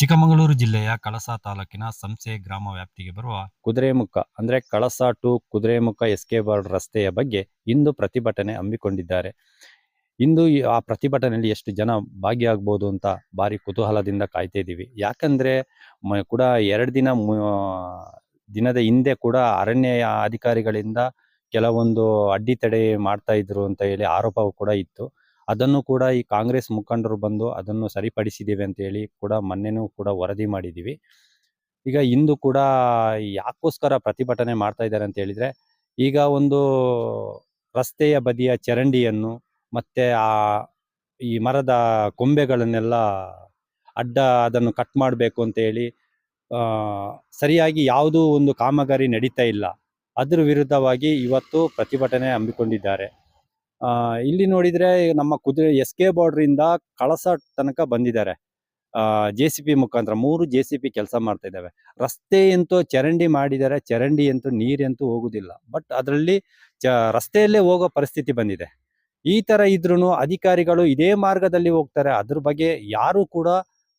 ಚಿಕ್ಕಮಗಳೂರು ಜಿಲ್ಲೆಯ ಕಳಸಾ ತಾಲೂಕಿನ ಸಂಸೆ ಗ್ರಾಮ ವ್ಯಾಪ್ತಿಗೆ ಬರುವ ಕುದುರೆಮುಖ ಅಂದ್ರೆ Kalasa to Kudremukh SK border ರಸ್ತೆಯ ಬಗ್ಗೆ ಇಂದು ಪ್ರತಿಭಟನೆ ಹಮ್ಮಿಕೊಂಡಿದ್ದಾರೆ. ಇಂದು ಆ ಪ್ರತಿಭಟನೆಯಲ್ಲಿ ಎಷ್ಟು ಜನ ಭಾಗಿಯಾಗಬಹುದು ಅಂತ ಭಾರಿ ಕುತೂಹಲದಿಂದ ಕಾಯ್ತಾ ಇದ್ದೀವಿ. ಯಾಕಂದ್ರೆ ಕೂಡ 2 ದಿನದ ಹಿಂದೆ ಕೂಡ ಅರಣ್ಯ ಅಧಿಕಾರಿಗಳಿಂದ ಕೆಲವೊಂದು ಅಡ್ಡಿತಡೆ ಮಾಡ್ತಾ ಇದ್ರು ಅಂತ ಹೇಳಿ ಆರೋಪವೂ ಕೂಡ ಇತ್ತು. ಅದನ್ನು ಕೂಡ ಈ ಕಾಂಗ್ರೆಸ್ ಮುಖಂಡರು ಬಂದು ಅದನ್ನು ಸರಿಪಡಿಸಿದ್ದೀವಿ ಅಂತ ಹೇಳಿ ಕೂಡ ಮೊನ್ನೆನೂ ಕೂಡ ವರದಿ ಮಾಡಿದ್ದೀವಿ. ಈಗ ಇಂದು ಕೂಡ ಯಾಕೋಸ್ಕರ ಪ್ರತಿಭಟನೆ ಮಾಡ್ತಾ ಇದ್ದಾರೆ ಅಂತ ಹೇಳಿದ್ರೆ, ಈಗ ಒಂದು ರಸ್ತೆಯ ಬದಿಯ ಚರಂಡಿಯನ್ನು ಮತ್ತೆ ಈ ಮರದ ಕೊಂಬೆಗಳನ್ನೆಲ್ಲ ಅದನ್ನು ಕಟ್ ಮಾಡಬೇಕು ಅಂತ ಹೇಳಿ ಸರಿಯಾಗಿ ಯಾವುದೂ ಒಂದು ಕಾಮಗಾರಿ ನಡೀತಾ ಇಲ್ಲ. ಅದ್ರ ವಿರುದ್ಧವಾಗಿ ಇವತ್ತು ಪ್ರತಿಭಟನೆ ಹಮ್ಮಿಕೊಂಡಿದ್ದಾರೆ. ಇಲ್ಲಿ ನೋಡಿದ್ರೆ ನಮ್ಮ ಎಸ್ಕೆ ಬಾರ್ಡ್ರಿಂದ ಕಳಸ ತನಕ ಬಂದಿದ್ದಾರೆ. JCB ಮುಖಾಂತರ 3 JCB ಕೆಲಸ ಮಾಡ್ತಾ ಇದ್ದಾವೆ. ರಸ್ತೆ ಅಂತೂ ಚರಂಡಿ ಮಾಡಿದ್ದಾರೆ, ಚರಂಡಿ ಅಂತೂ ನೀರಂತೂ ಹೋಗುದಿಲ್ಲ. ಬಟ್ ಅದರಲ್ಲಿ ರಸ್ತೆಯಲ್ಲೇ ಹೋಗೋ ಪರಿಸ್ಥಿತಿ ಬಂದಿದೆ. ಈ ತರ ಇದ್ರೂ ಅಧಿಕಾರಿಗಳು ಇದೇ ಮಾರ್ಗದಲ್ಲಿ ಹೋಗ್ತಾರೆ. ಅದ್ರ ಬಗ್ಗೆ ಯಾರು ಕೂಡ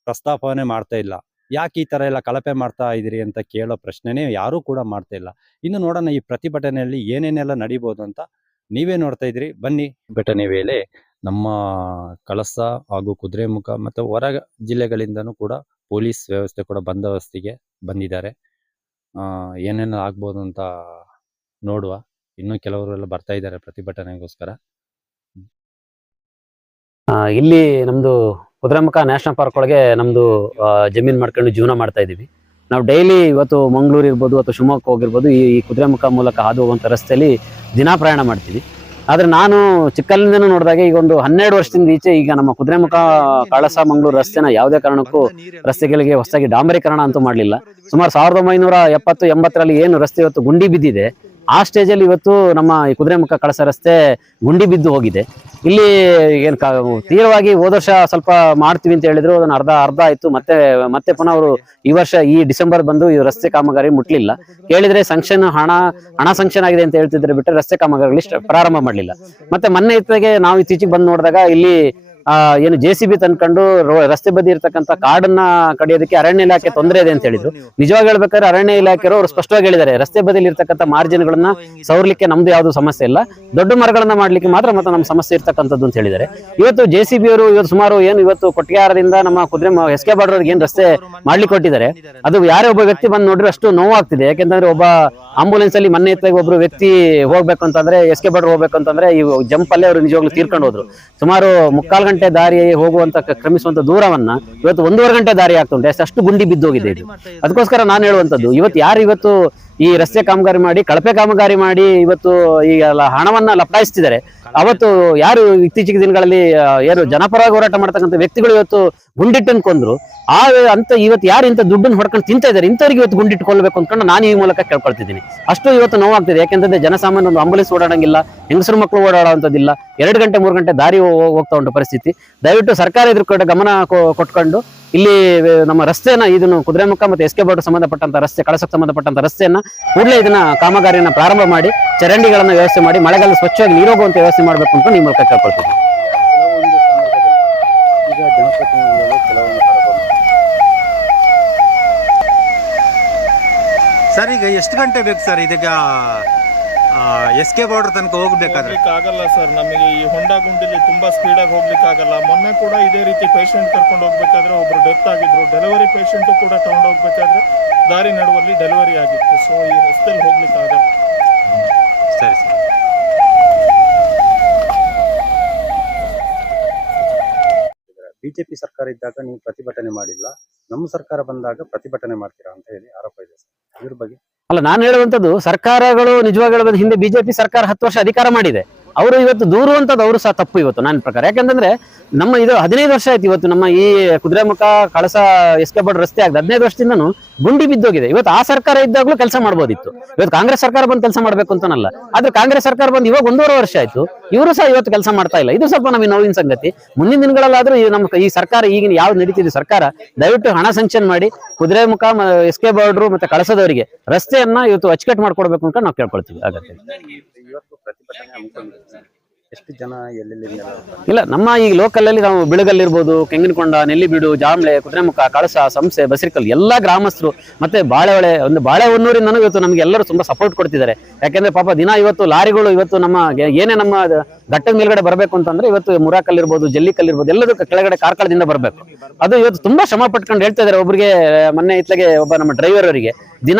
ಪ್ರಸ್ತಾಪನೆ ಮಾಡ್ತಾ ಇಲ್ಲ. ಯಾಕೆ ಈ ತರ ಎಲ್ಲ ಕಳಪೆ ಮಾಡ್ತಾ ಇದೀರಿ ಅಂತ ಕೇಳೋ ಪ್ರಶ್ನೆನೇ ಯಾರು ಕೂಡ ಮಾಡ್ತಾ ಇಲ್ಲ. ಇನ್ನು ನೋಡೋಣ ಈ ಪ್ರತಿಭಟನೆಯಲ್ಲಿ ಏನೇನೆಲ್ಲ ನಡೀಬಹುದು ಅಂತ. ನೀವೇ ನೋಡ್ತಾ ಇದ್ರಿ, ಬನ್ನಿ. ಪ್ರತಿಭಟನೆ ವೇಳೆ ನಮ್ಮ ಕಳಸ ಹಾಗೂ ಕುದುರೆಮುಖ ಮತ್ತು ಹೊರ ಜಿಲ್ಲೆಗಳಿಂದನೂ ಕೂಡ ಪೊಲೀಸ್ ವ್ಯವಸ್ಥೆ ಕೂಡ ಬಂದೋಬಸ್ತಿಗೆ ಬಂದಿದ್ದಾರೆ. ಏನೇನು ಆಗ್ಬೋದು ಅಂತ ನೋಡುವ. ಇನ್ನು ಕೆಲವರೆಲ್ಲ ಬರ್ತಾ ಇದ್ದಾರೆ ಪ್ರತಿಭಟನೆಗೋಸ್ಕರ. ಇಲ್ಲಿ ನಮ್ದು ಕುದುರೆಮುಖ ನ್ಯಾಷನಲ್ ಪಾರ್ಕ್ ಒಳಗೆ ನಮ್ದು ಜಮೀನ್ ಮಾಡ್ಕೊಂಡು ಜೀವನ ಮಾಡ್ತಾ ಇದೀವಿ. ನಾವು ಡೈಲಿ ಇವತ್ತು ಮಂಗಳೂರು ಇರ್ಬೋದು ಅಥವಾ ಶಿವಮೊಗ್ಗ ಹೋಗಿರ್ಬೋದು, ಈ ಕುದುರೆಮುಖ ಮೂಲಕ ಹಾದು ಹೋಗುವಂಥ ರಸ್ತೆಯಲ್ಲಿ ದಿನಾ ಪ್ರಯಾಣ ಮಾಡ್ತೀವಿ. ಆದ್ರೆ ನಾನು ಚಿಕ್ಕಲ್ಲಿಂದನೂ ನೋಡಿದಾಗ ಈಗ ಒಂದು 12 ವರ್ಷದಿಂದ ಈಚೆ ಈಗ ನಮ್ಮ ಕುದುರೆಮುಖ ಕಳಸ ಮಂಗಳೂರು ರಸ್ತೆನ ಯಾವುದೇ ಕಾರಣಕ್ಕೂ ರಸ್ತೆಗಳಿಗೆ ಹೊಸದಾಗಿ ಡಾಂಬರೀಕರಣ ಅಂತೂ ಮಾಡಲಿಲ್ಲ. ಸುಮಾರು 1970-80ರಲ್ಲಿ ಏನು ರಸ್ತೆ ಇವತ್ತು ಗುಂಡಿ ಬಿದ್ದಿದೆ, ಆ ಸ್ಟೇಜಲ್ಲಿ ಇವತ್ತು ನಮ್ಮ ಈ ಕುದುರೆಮುಖ ಕಳಸ ರಸ್ತೆ ಗುಂಡಿ ಬಿದ್ದು ಹೋಗಿದೆ. ಇಲ್ಲಿ ಏನು ತೀವ್ರವಾಗಿ ಹೋದ ವರ್ಷ ಸ್ವಲ್ಪ ಮಾಡ್ತೀವಿ ಅಂತ ಹೇಳಿದ್ರು, ಅದನ್ನ ಅರ್ಧ ಆಯ್ತು. ಮತ್ತೆ ಪುನಃ ಅವರು ಈ ವರ್ಷ ಈ ಡಿಸೆಂಬರ್ ಬಂದು ಈ ರಸ್ತೆ ಕಾಮಗಾರಿ ಮುಟ್ಲಿಲ್ಲ. ಕೇಳಿದ್ರೆ ಹಣ ಸಂಕ್ಷನ್ ಆಗಿದೆ ಅಂತ ಹೇಳ್ತಿದ್ರೆ ಬಿಟ್ಟರೆ ರಸ್ತೆ ಕಾಮಗಾರಿ ಪ್ರಾರಂಭ ಮಾಡಲಿಲ್ಲ. ಮತ್ತೆ ಮೊನ್ನೆ ಇತ್ತಿಗೆ ನಾವು ಇತ್ತೀಚೆಗೆ ಬಂದು ನೋಡಿದಾಗ ಇಲ್ಲಿ ಏನು JCB ತಂದ್ಕೊಂಡು ರಸ್ತೆ ಬದಿ ಇರ್ತಕ್ಕಂಥ ಕಾಡನ್ನ ಕಡಿಯೋದಕ್ಕೆ ಅರಣ್ಯ ಇಲಾಖೆ ತೊಂದರೆ ಇದೆ ಅಂತ ಹೇಳಿದ್ರು. ನಿಜವಾಗಿ ಹೇಳ್ಬೇಕಾದ್ರೆ ಅರಣ್ಯ ಇಲಾಖೆಯವರು ಅವರು ಸ್ಪಷ್ಟವಾಗಿ ಹೇಳಿದ್ದಾರೆ, ರಸ್ತೆ ಬದಿಯಲ್ಲಿ ಇರ್ತಕ್ಕಂಥ ಮಾರ್ಜಿನ್ಗಳನ್ನ ಸವರ್ಲಿಕ್ಕೆ ನಮ್ದು ಯಾವ್ದು ಸಮಸ್ಯೆ ಇಲ್ಲ, ದೊಡ್ಡ ಮರಗಳನ್ನ ಮಾಡ್ಲಿಕ್ಕೆ ಮಾತ್ರ ಮತ್ತೆ ನಮ್ಮ ಸಮಸ್ಯೆ ಇರ್ತಕ್ಕಂಥದ್ದು ಅಂತ ಹೇಳಿದ್ದಾರೆ. ಇವತ್ತು JCB ಅವರು ಇವತ್ತು ಸುಮಾರು ಇವತ್ತು ಕೊಟ್ಟಿಗೆಹಾರದಿಂದ ನಮ್ಮ ಎಸ್ಕೆ ಬಾರ್ಡರ್ ಏನ್ ರಸ್ತೆ ಮಾಡ್ಲಿಕ್ಕೆ ಕೊಟ್ಟಿದ್ದಾರೆ, ಅದು ಯಾರೇ ಒಬ್ಬ ವ್ಯಕ್ತಿ ಬಂದು ನೋಡ್ರೆ ಅಷ್ಟು ನೋವಾಗ್ತಿದೆ. ಯಾಕೆಂತಂದ್ರೆ ಒಬ್ಬ ಆಂಬುಲೆನ್ಸ್ ಅಲ್ಲಿ ಮೊನ್ನೆ ಇತ್ತಾಗ ಒಬ್ರು ವ್ಯಕ್ತಿ ಹೋಗ್ಬೇಕು ಅಂತಂದ್ರೆ ಎಸ್ಕೆ ಬಾರ್ಡರ್ ಹೋಗ್ಬೇಕು ಅಂತಂದ್ರೆ ಈ ಜಂಪ್ ಅಲ್ಲೇ ಅವರು ನಿಜವಾಗ್ಲೂ ತೀರ್ಕೊಂಡು ಹೋದ್ರು. ಸುಮಾರು 3/4 ಗಂಟೆ ದಾರಿ ಹೋಗುವಂತ ಕ್ರಮಿಸುವಂತ ದೂರವನ್ನ ಇವತ್ತು 1.5 ಗಂಟೆ ದಾರಿ ಆಗ್ತುಂಟು. ಅಷ್ಟು ಗುಂಡಿ ಬಿದ್ದೋಗಿದೆ ಇದು. ಅದಕ್ಕೋಸ್ಕರ ನಾನು ಹೇಳುವಂತದ್ದು, ಇವತ್ತು ಈ ರಸ್ತೆ ಕಾಮಗಾರಿ ಮಾಡಿ ಕಳಪೆ ಕಾಮಗಾರಿ ಮಾಡಿ ಇವತ್ತು ಈ ಹಣವನ್ನ ಲಪಟಾಯಿಸ್ತಿದ್ದಾರೆ. ಅವತ್ತು ಯಾರು ಇತ್ತೀಚಿನ ದಿನಗಳಲ್ಲಿ ಏನು ಜನಪರವಾಗಿ ಹೋರಾಟ ಮಾಡ್ತಕ್ಕಂಥ ವ್ಯಕ್ತಿಗಳು ಇವತ್ತು ಗುಂಡಿಟ್ಟನ್ನು ಕೊಂದ್ರು. ಇವತ್ತು ಯಾರು ಇಂಥ ದುಡ್ಡನ್ನು ಹೊಡ್ಕೊಂಡು ತಿಂತಾ ಇದ್ದಾರೆ, ಇಂಥವ್ರಿಗೆ ಇವತ್ತು ಗುಂಡಿಟ್ಕೊಳ್ಬೇಕು ಅಂದ್ಕೊಂಡು ನಾನು ಈ ಮೂಲಕ ಕೇಳ್ಕೊಳ್ತಿದ್ದೀನಿ. ಅಷ್ಟು ಇವತ್ತು ನೋವಾಗ್ತಿದೆ. ಯಾಕೆಂತಂದ್ರೆ ಜನಸಾಮಾನ್ಯ ಒಂದು ಆಂಬುಲೆನ್ಸ್ ಓಡಾಡಂಗಿಲ್ಲ, ಹೆಂಗಸರು ಮಕ್ಕಳು ಓಡಾಡುವಂಥದ್ದಿಲ್ಲ. 2 ಗಂಟೆ 3 ಗಂಟೆ ದಾರಿ ಹೋಗ್ತಾ ಉಂಟು ಪರಿಸ್ಥಿತಿ. ದಯವಿಟ್ಟು ಸರ್ಕಾರ ಇದ್ರ ಕಡೆ ಗಮನ ಕೊಟ್ಕೊಂಡು ಇಲ್ಲಿ ನಮ್ಮ ರಸ್ತೆಯನ್ನ ಇದನ್ನು ಕುದುರೆಮುಖ ಮತ್ತು ಎಸ್ಕೆ ಬಾರ್ಡರ್ ಸಂಬಂಧಪಟ್ಟಂತ ರಸ್ತೆ, ಕಳಸಕ್ಕೆ ಸಂಬಂಧಪಟ್ಟಂತ ರಸ್ತೆಯನ್ನ ಕೂಡಲೇ ಇದನ್ನ ಕಾಮಗಾರಿಯನ್ನ ಪ್ರಾರಂಭ ಮಾಡಿ ಚರಂಡಿಗಳನ್ನ ವ್ಯವಸ್ಥೆ ಮಾಡಿ ಮಳೆಗಾಲ ಸ್ವಚ್ಛವಾಗಿ ನೀರು ಹೋಗುವಂತ ವ್ಯವಸ್ಥೆ ಮಾಡಬೇಕು ಅಂತ ನಿಮ್ಮ ಮೂಲಕ ಕೇಳ್ಕೊಳ್ತೀವಿ. ಸರ್, ಈಗ ಎಷ್ಟು ಗಂಟೆ ಬೇಕು ಸರ್ ಇದೀಗ ಎಸ್ಕೆ ಬಾರ್ಡರ್ ತನಕ ಹೋಗ್ಬೇಕಾದ್ರೆ? ಆಗಲ್ಲ ಸರ್, ನಮಗೆ ಈ ಹೊಂಡ ಗುಂಡಿಲಿ ತುಂಬಾ ಸ್ಪೀಡಾಗಿ ಹೋಗ್ಲಿಕ್ಕೆ ಆಗಲ್ಲ. ಮೊನ್ನೆ ಕೂಡ ಇದೇ ರೀತಿ ಪೇಷಂಟ್ ಕರ್ಕೊಂಡು ಹೋಗ್ಬೇಕಾದ್ರೆ ಒಬ್ರು ಡೆತ್ ಆಗಿದ್ರು. ಡೆಲಿವರಿ ಪೇಷಂಟು ಕೂಡ ತಗೊಂಡು ಹೋಗ್ಬೇಕಾದ್ರೆ ದಾರಿ ನಡುವಲ್ಲಿ ಡೆಲಿವರಿ ಆಗಿತ್ತು. ಸೊ ಈ ರಸ್ತೆಯಲ್ಲಿ ಹೋಗ್ಲಿಕ್ಕೆ ಆಗಲ್ಲ. ಸರಿ ಸರ್. BJP ಸರ್ಕಾರ ಇದ್ದಾಗ ನೀವು ಪ್ರತಿಭಟನೆ ಮಾಡಿಲ್ಲ, ನಮ್ಮ ಸರ್ಕಾರ ಬಂದಾಗ ಪ್ರತಿಭಟನೆ ಮಾಡ್ತೀರಾ ಅಂತ ಹೇಳಿ ಆರೋಪ ಇದೆ ಸರ್. ಇದ್ರ ಬಗ್ಗೆ ಅಲ್ಲ, ನಾನು ಹೇಳುವಂತದ್ದು, ಸರ್ಕಾರಗಳು ನಿಜವಾಗಿ ಹೇಳೋದು, ಹಿಂದೆ BJP ಸರ್ಕಾರ 10 ವರ್ಷ ಅಧಿಕಾರ ಮಾಡಿದೆ. ಅವರು ಇವತ್ತು ದೂರುವಂತದ್ದು ಅವರು ಸಹ ತಪ್ಪು ಇವತ್ತು ನನ್ನ ಪ್ರಕಾರ. ಯಾಕಂತಂದ್ರೆ ನಮ್ಮ ಇದು 15 ವರ್ಷ ಆಯ್ತು ಇವತ್ತು ನಮ್ಮ ಈ ಕುದುರೆಮುಖ ಕಳಸ ಎಸ್ಕೆ ಬಾರ್ಡರ್ ರಸ್ತೆ ಆಗಿದೆ. 15 ವರ್ಷದಿಂದನೂ ಗುಂಡಿ ಬಿದ್ದೋಗಿದೆ. ಇವತ್ತು ಆ ಸರ್ಕಾರ ಇದ್ದಾಗಲೂ ಕೆಲಸ ಮಾಡ್ಬೋದಿತ್ತು. ಇವತ್ತು ಕಾಂಗ್ರೆಸ್ ಸರ್ಕಾರ ಬಂದು ಕೆಲಸ ಮಾಡ್ಬೇಕು ಅಂತನಲ್ಲ, ಆದ್ರೆ ಕಾಂಗ್ರೆಸ್ ಸರ್ಕಾರ ಬಂದು ಇವಾಗ 1.5 ವರ್ಷ ಆಯ್ತು, ಇವರು ಸಹ ಇವತ್ತು ಕೆಲಸ ಮಾಡ್ತಾ ಇಲ್ಲ. ಇದು ಸ್ವಲ್ಪ ನಮಗೆ ನೋವಿನ ಸಂಗತಿ. ಮುಂದಿನ ದಿನಗಳಲ್ಲಾದ್ರೂ ನಮ್ಮ ಈ ಸರ್ಕಾರ ಈಗಿನ ಯಾವ್ದು ನಡೀತಿದೆ ಸರ್ಕಾರ ದಯವಿಟ್ಟು ಹಣ ಸಂಚಯನ ಮಾಡಿ ಕುದುರೆಮುಖ ಎಸ್ಕೆ ಬಾರ್ಡರ್ ಮತ್ತೆ ಕಳಸದವರಿಗೆ ರಸ್ತೆಯನ್ನ ಇವತ್ತು ಅಚ್ಚುಕಟ್ಟು ಮಾಡ್ಕೊಡ್ಬೇಕು ಅಂತ ನಾವು ಕೇಳ್ಕೊಳ್ತೀವಿ. ಆಗತ್ತೆ. ಎಷ್ಟು ಜನ ಎಲ್ಲೆಲ್ಲಿಂದ ಇಲ್ಲ, ನಮ್ಮ ಈ ಲೋಕಲಲ್ಲಿ ನಾವು ಬಿಳಗಲ್ಲಿರ್ಬೋದು, ಕೆಂಗನಕೊಂಡ, ನೆಲ್ಲಿಬೀಡು, ಜಾಮ್ಲೆ, ಕುದುರೆಮುಖ, ಕಳಸ, ಸಂಸೆ, ಬಸರಿಕಲ್ ಎಲ್ಲ ಗ್ರಾಮಸ್ಥರು ಮತ್ತೆ ಬಾಳೆಹೊಳೆ ಒಂದು ಬಾಳೆಹೊನ್ನೂರಿಂದನೂ ಇವತ್ತು ನಮ್ಗೆ ಎಲ್ಲರೂ ತುಂಬಾ ಸಪೋರ್ಟ್ ಕೊಡ್ತಿದ್ದಾರೆ. ಯಾಕೆಂದ್ರೆ ಪಾಪ ದಿನ ಇವತ್ತು ಲಾರಿಗಳು ಇವತ್ತು ನಮ್ಮ ಏನೇ ನಮ್ಮ ಘಟ್ಟದ ಮೇಲ್ಗಡೆ ಬರಬೇಕು ಅಂತಂದ್ರೆ ಇವತ್ತು ಮುರಾಕಲ್ ಇರ್ಬೋದು, ಜಲ್ಲಿಕಲ್ ಇರ್ಬೋದು, ಎಲ್ಲದೂ ಕೆಳಗಡೆ ಕಾರ್ಕಳದಿಂದ ಬರಬೇಕು. ಅದು ಇವತ್ತು ತುಂಬಾ ಶ್ರಮ ಪಟ್ಕೊಂಡು ಹೇಳ್ತಾ ಇದ್ದಾರೆ. ಒಬ್ಬರಿಗೆ ಮೊನ್ನೆ ಇತ್ಲಾಗೆ ಒಬ್ಬ ನಮ್ಮ ಡ್ರೈವರ್ ಅವರಿಗೆ ದಿನ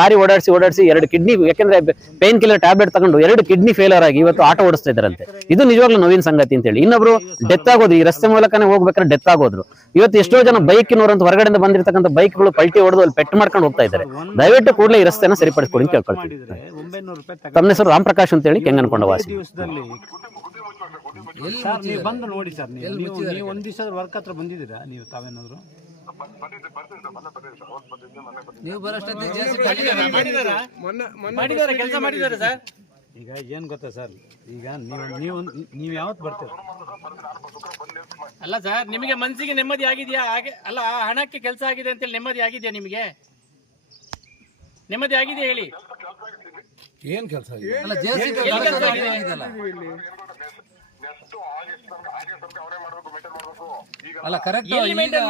ಲಾರಿ ಓಡಾಡಿಸಿ 2 ಕಿಡ್ನಿ, ಯಾಕೆಂದ್ರೆ ಪೇನ್ ಕಿಲ್ಲರ್ ಟ್ಯಾಬ್ಲೆಟ್ ತಗೊಂಡು 2 ಕಿಡ್ನಿ ಫೇಲರ್ ಆಗಿ ಇವತ್ತು ಆಟೋ ಓಡಿಸ್ತಾ ಇದ್ದಾರಂತೆ. ಇದು ನಿಜವಾಗ್ಲೂ ನೋವಿನ ಸಂಗತಿ ಅಂತ ಹೇಳಿ. ಇನ್ನೊಬ್ರು ಡೆತ್ ಆಗೋದು, ಈ ರಸ್ತೆ ಮೂಲಕನೇ ಹೋಗ್ಬೇಕಾದ್ರೆ ಡೆತ್ ಆಗೋದ್ರು. ಇವತ್ತು ಎಷ್ಟೋ ಜನ ಬೈಕಿನವರಂತ ಹೊರಗಡೆಯಿಂದ ಬಂದಿರತಕ್ಕಂಥ ಬೈಕ್ಗಳು ಪಲ್ಟಿ ಹೊಡೆದು ಅಲ್ಲಿ ಪೆಟ್ಟು ಮಾಡ್ಕೊಂಡು ಹೋಗ್ತಾ ಇದ್ದಾರೆ. ದಯವಿಟ್ಟು ಕೂಡಲೇ ಈ ರಸ್ತೆನ ಸರಿಪಡಿಸ್ಕೊಡಿ ಅಂತ ಕೇಳ್ಕೊಳ್ತೀವಿ. ತಮ್ಮ ಹೆಸರು ರಾಮ್ ಪ್ರಕಾಶ್ ಅಂತ ಹೇಳಿ, ಕೆಂಗನಕೊಂಡ ವಾಸಿ. ಬಂದು ನೋಡಿ ಸರ್, ನೀವು ಒಂದ್ ದಿವಸ ವರ್ಕ್ ಹತ್ರ ಬಂದಿದ್ದೀರಾ ನೀವು ತಾವೇನಾದ್ರು? ಕೆಲಸ ಮಾಡಿದ್ದಾರೆ ಸರ್. ಈಗ ಏನ್ ಗೊತ್ತಾ ಸರ್, ಈಗ ನೀವು ಯಾವತ್ತು ಬರ್ತೀರ? ಅಲ್ಲ ಸರ್, ನಿಮಗೆ ಮನಸ್ಸಿಗೆ ನೆಮ್ಮದಿ ಆಗಿದೆಯಾ? ಹಾಗೆ ಅಲ್ಲ, ಆ ಹಣಕ್ಕೆ ಕೆಲಸ ಆಗಿದೆ ಅಂತೇಳಿ ನೆಮ್ಮದಿ ಆಗಿದೆಯಾ? ನಿಮಗೆ ನೆಮ್ಮದಿ ಆಗಿದೆಯಾ ಹೇಳಿ? ಏನ್ ಕೆಲಸ? ಅಲ್ಲ ಕರೆಕ್ಟ್ ಮೇಂಟೈನ್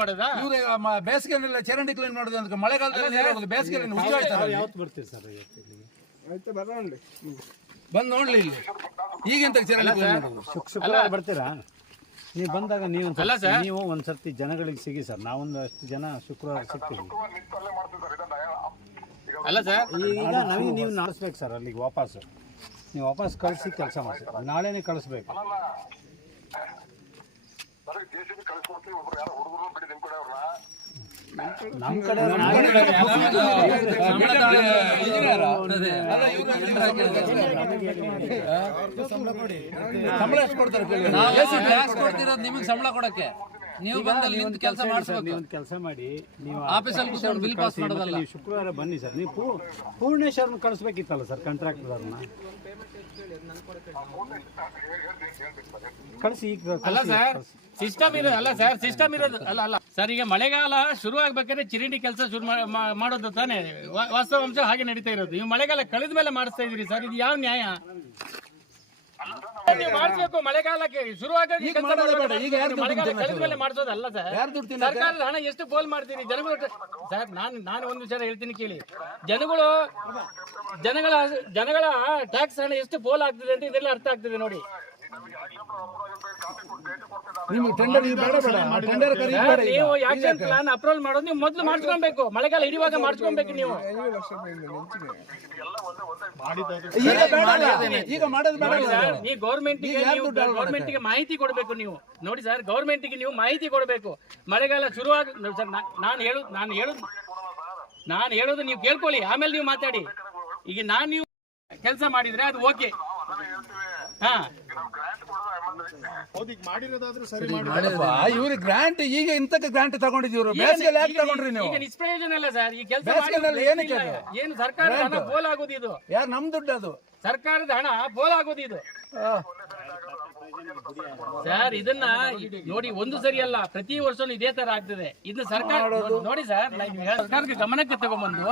ಮಾಡೋದಾ? ಬೇಸಿಗೆಲ್ಲ ಚರಂಡಿ ಕ್ಲೀನ್ ಮಾಡೋದು ಅಂತ, ಮಳೆಗಾಲದಲ್ಲಿ ಬೇಸಿಗೆ ಯಾವತ್ತು ಬರ್ತೀರಿ ಸರ್? ಬಂದು ನೋಡ್ಲಿ ಇಲ್ಲಿ ಈಗೆಂತ ಚರಂಡಿ ಕ್ಲೀನ್ ಮಾಡೋದು? ಶುಕ್ರವಾರ ಬರ್ತೀರಾ? ನೀವು ಬಂದಾಗ ನೀವು ಒಂದ್ಸರ್ತಿ ಜನಗಳಿಗೆ ಸಿಗಿ ಸರ್. ನಾವೊಂದಷ್ಟು ಜನ ಶುಕ್ರವಾರ ಸಿಗ್ತೀವಿ. ಅಲ್ಲ ಸರ್, ಈಗ ನಮಗೆ ನೀವು ನಡೆಸ್ಬೇಕು ಸರ್ ಅಲ್ಲಿಗೆ ವಾಪಸ್. ನೀವು ವಾಪಸ್ ಕಳಿಸಿ ಕೆಲಸ ಮಾಡಿ. ನಾಳೆನೇ ಕಳಿಸ್ಬೇಕು. ನಮ್ಮ ಕಡೆ ಸಂಬಳ ಎಷ್ಟು ಕೊಡ್ತಾರೆ? ನಿಮಗೆ ಸಂಬಳ ಕೊಡಕ್ಕೆ ನೀವು ಬಂದಲ್ಲಿ ನಿಂತು ಕೆಲಸ ಮಾಡಿಸ್ಬೇಕು. ನೀವು ಒಂದು ಕೆಲಸ ಮಾಡಿ, ನೀವು ಆಫೀಸಲ್ಲಿ ಕೂತ್ಕೊಂಡು ಬಿಲ್ ಪಾಸ್ ಮಾಡೋದಲ್ಲ. ನೀವು ಶುಕ್ರವಾರ ಬನ್ನಿ ಸರ್. ನೀವು ಪೂರ್ಣೇಶ್ವರ್ನ ಕಳಿಸ್ಬೇಕಿತ್ತಲ್ಲ ಸರ್, ಕಾಂಟ್ರಾಕ್ಟರ್ನ ಕಳಿಸಿ. ಈಗ ಅಲ್ಲ ಸರ್, ಸಿಸ್ಟಮ್ ಇರೋದು ಅಲ್ಲ ಸರ್, ಸಿಸ್ಟಮ್ ಇರೋದು ಅಲ್ಲ ಸರ್. ಈಗ ಮಳೆಗಾಲ ಶುರು ಆಗ್ಬೇಕಾದ್ರೆ ಚಿರಂಡಿ ಕೆಲಸ ಶುರು ಮಾಡೋದು ತಾನೇ ವಾಸ್ತವಾಂಶ. ಹಾಗೆ ನಡೀತಾ ಇರೋದು. ನೀವು ಮಳೆಗಾಲ ಕಳೆದ ಮೇಲೆ ಮಾಡಿಸ್ತಾ ಇದೀರಿ ಸರ್. ಇದು ಯಾವ ನ್ಯಾಯ? ನೀವು ಮಾಡಿಸ್ಬೇಕು. ಮಳೆಗಾಲಕ್ಕೆ ಶುರು ಆಗೋದು ಕಳೆದ ಮೇಲೆ ಮಾಡಿಸೋದಲ್ಲ ಸರ್. ಸರ್ಕಾರದ ಹಣ ಎಷ್ಟು ಪೋಲ್ ಮಾಡ್ತೀರಿ ಜನಗಳು? ಸರ್, ನಾನು ಒಂದು ವಿಚಾರ ಹೇಳ್ತೀನಿ ಕೇಳಿ. ಜನಗಳ ಟ್ಯಾಕ್ಸ್ ಹಣ ಎಷ್ಟು ಪೋಲ್ ಆಗ್ತದೆ ಅಂತ ಇದೆಲ್ಲ ಅರ್ಥ ಆಗ್ತದೆ ನೋಡಿ. ನೀವು ಆಕ್ಷನ್ ಪ್ಲಾನ್ ಅಪ್ರೂವಲ್ ಮಾಡೋದು ನೀವು ಮೊದಲು ಮಾಡ್ಸ್ಕೊಬೇಕು. ಮಳೆಗಾಲ ಹಿಡಿಯುವಾಗ ಮಾಡ್ಸ್ಕೊಬೇಕು ನೀವು. ಈ ಗೌರ್ಮೆಂಟ್ಗೆ ಮಾಹಿತಿ ಕೊಡಬೇಕು ನೀವು. ನೋಡಿ ಸರ್, ಗೌರ್ಮೆಂಟ್ಗೆ ನೀವು ಮಾಹಿತಿ ಕೊಡಬೇಕು. ಮಳೆಗಾಲ ಶುರುವಾಗ ಸರ್, ನಾನು ಹೇಳೋದು ನೀವು ಕೇಳ್ಕೊಳ್ಳಿ, ಆಮೇಲೆ ನೀವು ಮಾತಾಡಿ. ಈಗ ನೀವು ಕೆಲಸ ಮಾಡಿದ್ರೆ ಅದು ಓಕೆ. ಹಾ, ಇವ್ರು ಗ್ರಾಂಟ್ ಈಗ ಇಂತಕ್ಕೆ ಗ್ರಾಂಟ್ ತಗೊಂಡಿದ್ದೀವ್ರು. ಬೇಸಿಗೆಯಲ್ಲಿ ಯಾಕೆ ತಗೊಂಡ್ರಿ ನೀವು? ಈಗ ನಿಷ್ಪ್ರಯೋಜನ ಅಲ್ಲ ಸರ್. ಈ ಕೆಲಸ ಏನು ಸರ್ಕಾರದ ಹಣ ಪೋಲ್ ಆಗೋದು ಇದು. ಯಾರು ನಮ್ ದುಡ್ಡು ಅದು? ಸರ್ಕಾರದ ಹಣ ಪೋಲ್ ಆಗೋದು ಇದು ಸರ್. ಇದನ್ನ ನೋಡಿ, ಒಂದು ಸರಿ ಅಲ್ಲ, ಪ್ರತಿ ವರ್ಷನೂ ಇದೇ ತರ ಆಗ್ತದೆ. ಇದು ಸರ್ಕಾರ ನೋಡಿ ಸರ್, ಸರ್ಕಾರಕ್ಕೆ ಗಮನಕ್ಕೆ ತಗೊಂಡ್ಬಂದು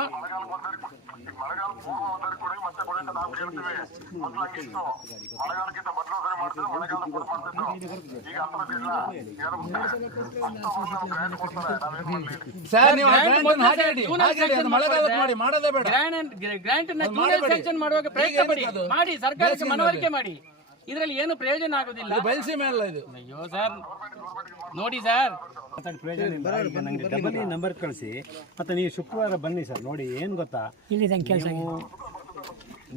ಗ್ರಾಂಟ್ ಮಾಡುವಾಗ ಪ್ರಯತ್ನ ಮಾಡಿ, ಸರ್ಕಾರಕ್ಕೆ ಮನವರಿಕೆ ಮಾಡಿ. ಇದರಲ್ಲಿ ಏನು ಪ್ರಯೋಜನ ಆಗುದಿಲ್ಲ. ಅಯ್ಯೋ ಸರ್, ನೋಡಿ ಸರ್, ಡಬಲ್ ನಂಬರ್ ಕಳಿಸಿ. ಮತ್ತೆ ನೀವು ಶುಕ್ರವಾರ ಬನ್ನಿ ಸರ್. ನೋಡಿ ಏನ್ ಗೊತ್ತಾ,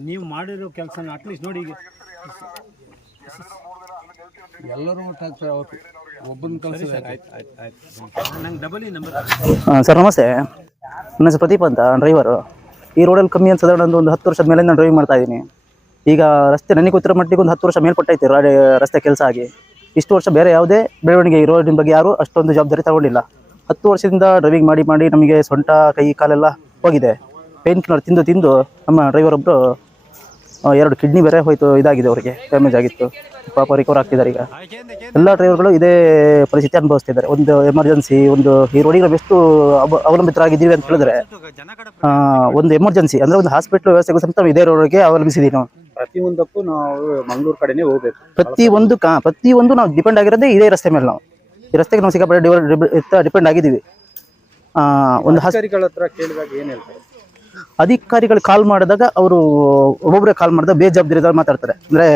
ನೀವು ಮಾಡಿರೋ ಕೆಲಸ ಅಟ್ಲೀಸ್ಟ್ ನೋಡಿ. ಎಲ್ಲರೂ ಒಬ್ಬನ ಕಳಿಸಿ. ನಂಗೆ ಡಬಲ್ ನಂಬರ್. ಸರ್ ನಮಸ್ತೆ, ನನ್ನ ಹೆಸರು ಪ್ರದೀಪ್ ಅಂತ, ಡ್ರೈವರು. ಈ ರೋಡಲ್ಲಿ ಕಮ್ಮಿ ಅಂತ ಸಾಧಾರಣ ಒಂದು 10 ವರ್ಷದ ಮೇಲೆ ನಾನು ಡ್ರೈವಿಂಗ್ ಮಾಡ್ತಾ ಇದ್ದೀನಿ. ಈಗ ರಸ್ತೆ ನನಗೆ ಗೊತ್ತಿರೋ ಮಟ್ಟಿಗೆ ಒಂದು 10 ವರ್ಷ ಮೇಲ್ಪಟ್ಟೈತೆ ರಸ್ತೆ ಕೆಲಸ ಆಗಿ. ಇಷ್ಟು ವರ್ಷ ಬೇರೆ ಯಾವುದೇ ಬೆಳವಣಿಗೆ ಈ ರೋಡಿನ ಬಗ್ಗೆ ಯಾರೂ ಅಷ್ಟೊಂದು ಜವಾಬ್ದಾರಿ ತಗೊಂಡಿಲ್ಲ. 10 ವರ್ಷದಿಂದ ಡ್ರೈವಿಂಗ್ ಮಾಡಿ ನಮಗೆ ಸೊಂಟ ಕೈ ಕಾಲೆಲ್ಲ ಹೋಗಿದೆ. ಪೇನ್ ಕಿಲ್ಲರ್ ತಿಂದು ನಮ್ಮ ಡ್ರೈವರ್ ಒಬ್ಬರು 2 ಕಿಡ್ನಿ ಬೇರೆ ಹೋಯ್ತು, ಇದಾಗಿದೆ, ಅವರಿಗೆ ಡ್ಯಾಮೇಜ್ ಆಗಿತ್ತು. ಪಾಪ ರಿಕವರ್ ಆಗ್ತಿದ್ದಾರೆ. ಈಗ ಎಲ್ಲ ಡ್ರೈವರ್ಗಳು ಇದೇ ಪರಿಸ್ಥಿತಿ ಅನುಭವಿಸ್ತಿದ್ದಾರೆ. ಒಂದು ಎಮರ್ಜೆನ್ಸಿ, ಒಂದು ಈ ರೋಡಿಗೆ ನಾವು ಎಷ್ಟು ಅವಲಂಬಿತರಾಗಿದ್ದೀವಿ ಅಂತ ಹೇಳಿದ್ರೆ, ಒಂದು ಎಮರ್ಜೆನ್ಸಿ ಅಂದರೆ ಒಂದು ಹಾಸ್ಪಿಟಲ್ ವ್ಯವಸ್ಥೆಗೂ ಸಮೇತ ಇದೇ ರೋಡ್ಗೆ ಅವಲಂಬಿಸಿದ್ದೀವಿ ನಾವು. ಪ್ರತಿಯೊಂದಕ್ಕೂ ನಾವು ಮಂಗಳೂರು ಕಡೆನೇ ಹೋಗ್ಬೇಕು. ಪ್ರತಿಯೊಂದು ನಾವು ಡಿಪೆಂಡ್ ಆಗಿರೋದೇ ಇದೇ ರಸ್ತೆ ಮೇಲೆ. ನಾವು ಈ ರಸ್ತೆಗೆ ನಾವು ಸಿಕ್ಕಾಪಟ್ಟೆ ಡಿಪೆಂಡ್ ಆಗಿದ್ದೀವಿ. ಒಂದು ಅಧಿಕಾರಿಗಳ ಹತ್ರ ಕೇಳಿದಾಗ ಏನು ಹೇಳ್ತಾರೆ? ಅಧಿಕಾರಿಗಳು ಕಾಲ್ ಮಾಡಿದಾಗ ಅವರು ಒಬ್ಬೊಬ್ಬರೇ ಕಾಲ್ ಮಾಡಿದಾಗ ಬೇಜವಾಬ್ದಾರಿದಾಗ ಮಾತಾಡ್ತಾರೆ. ಅಂದರೆ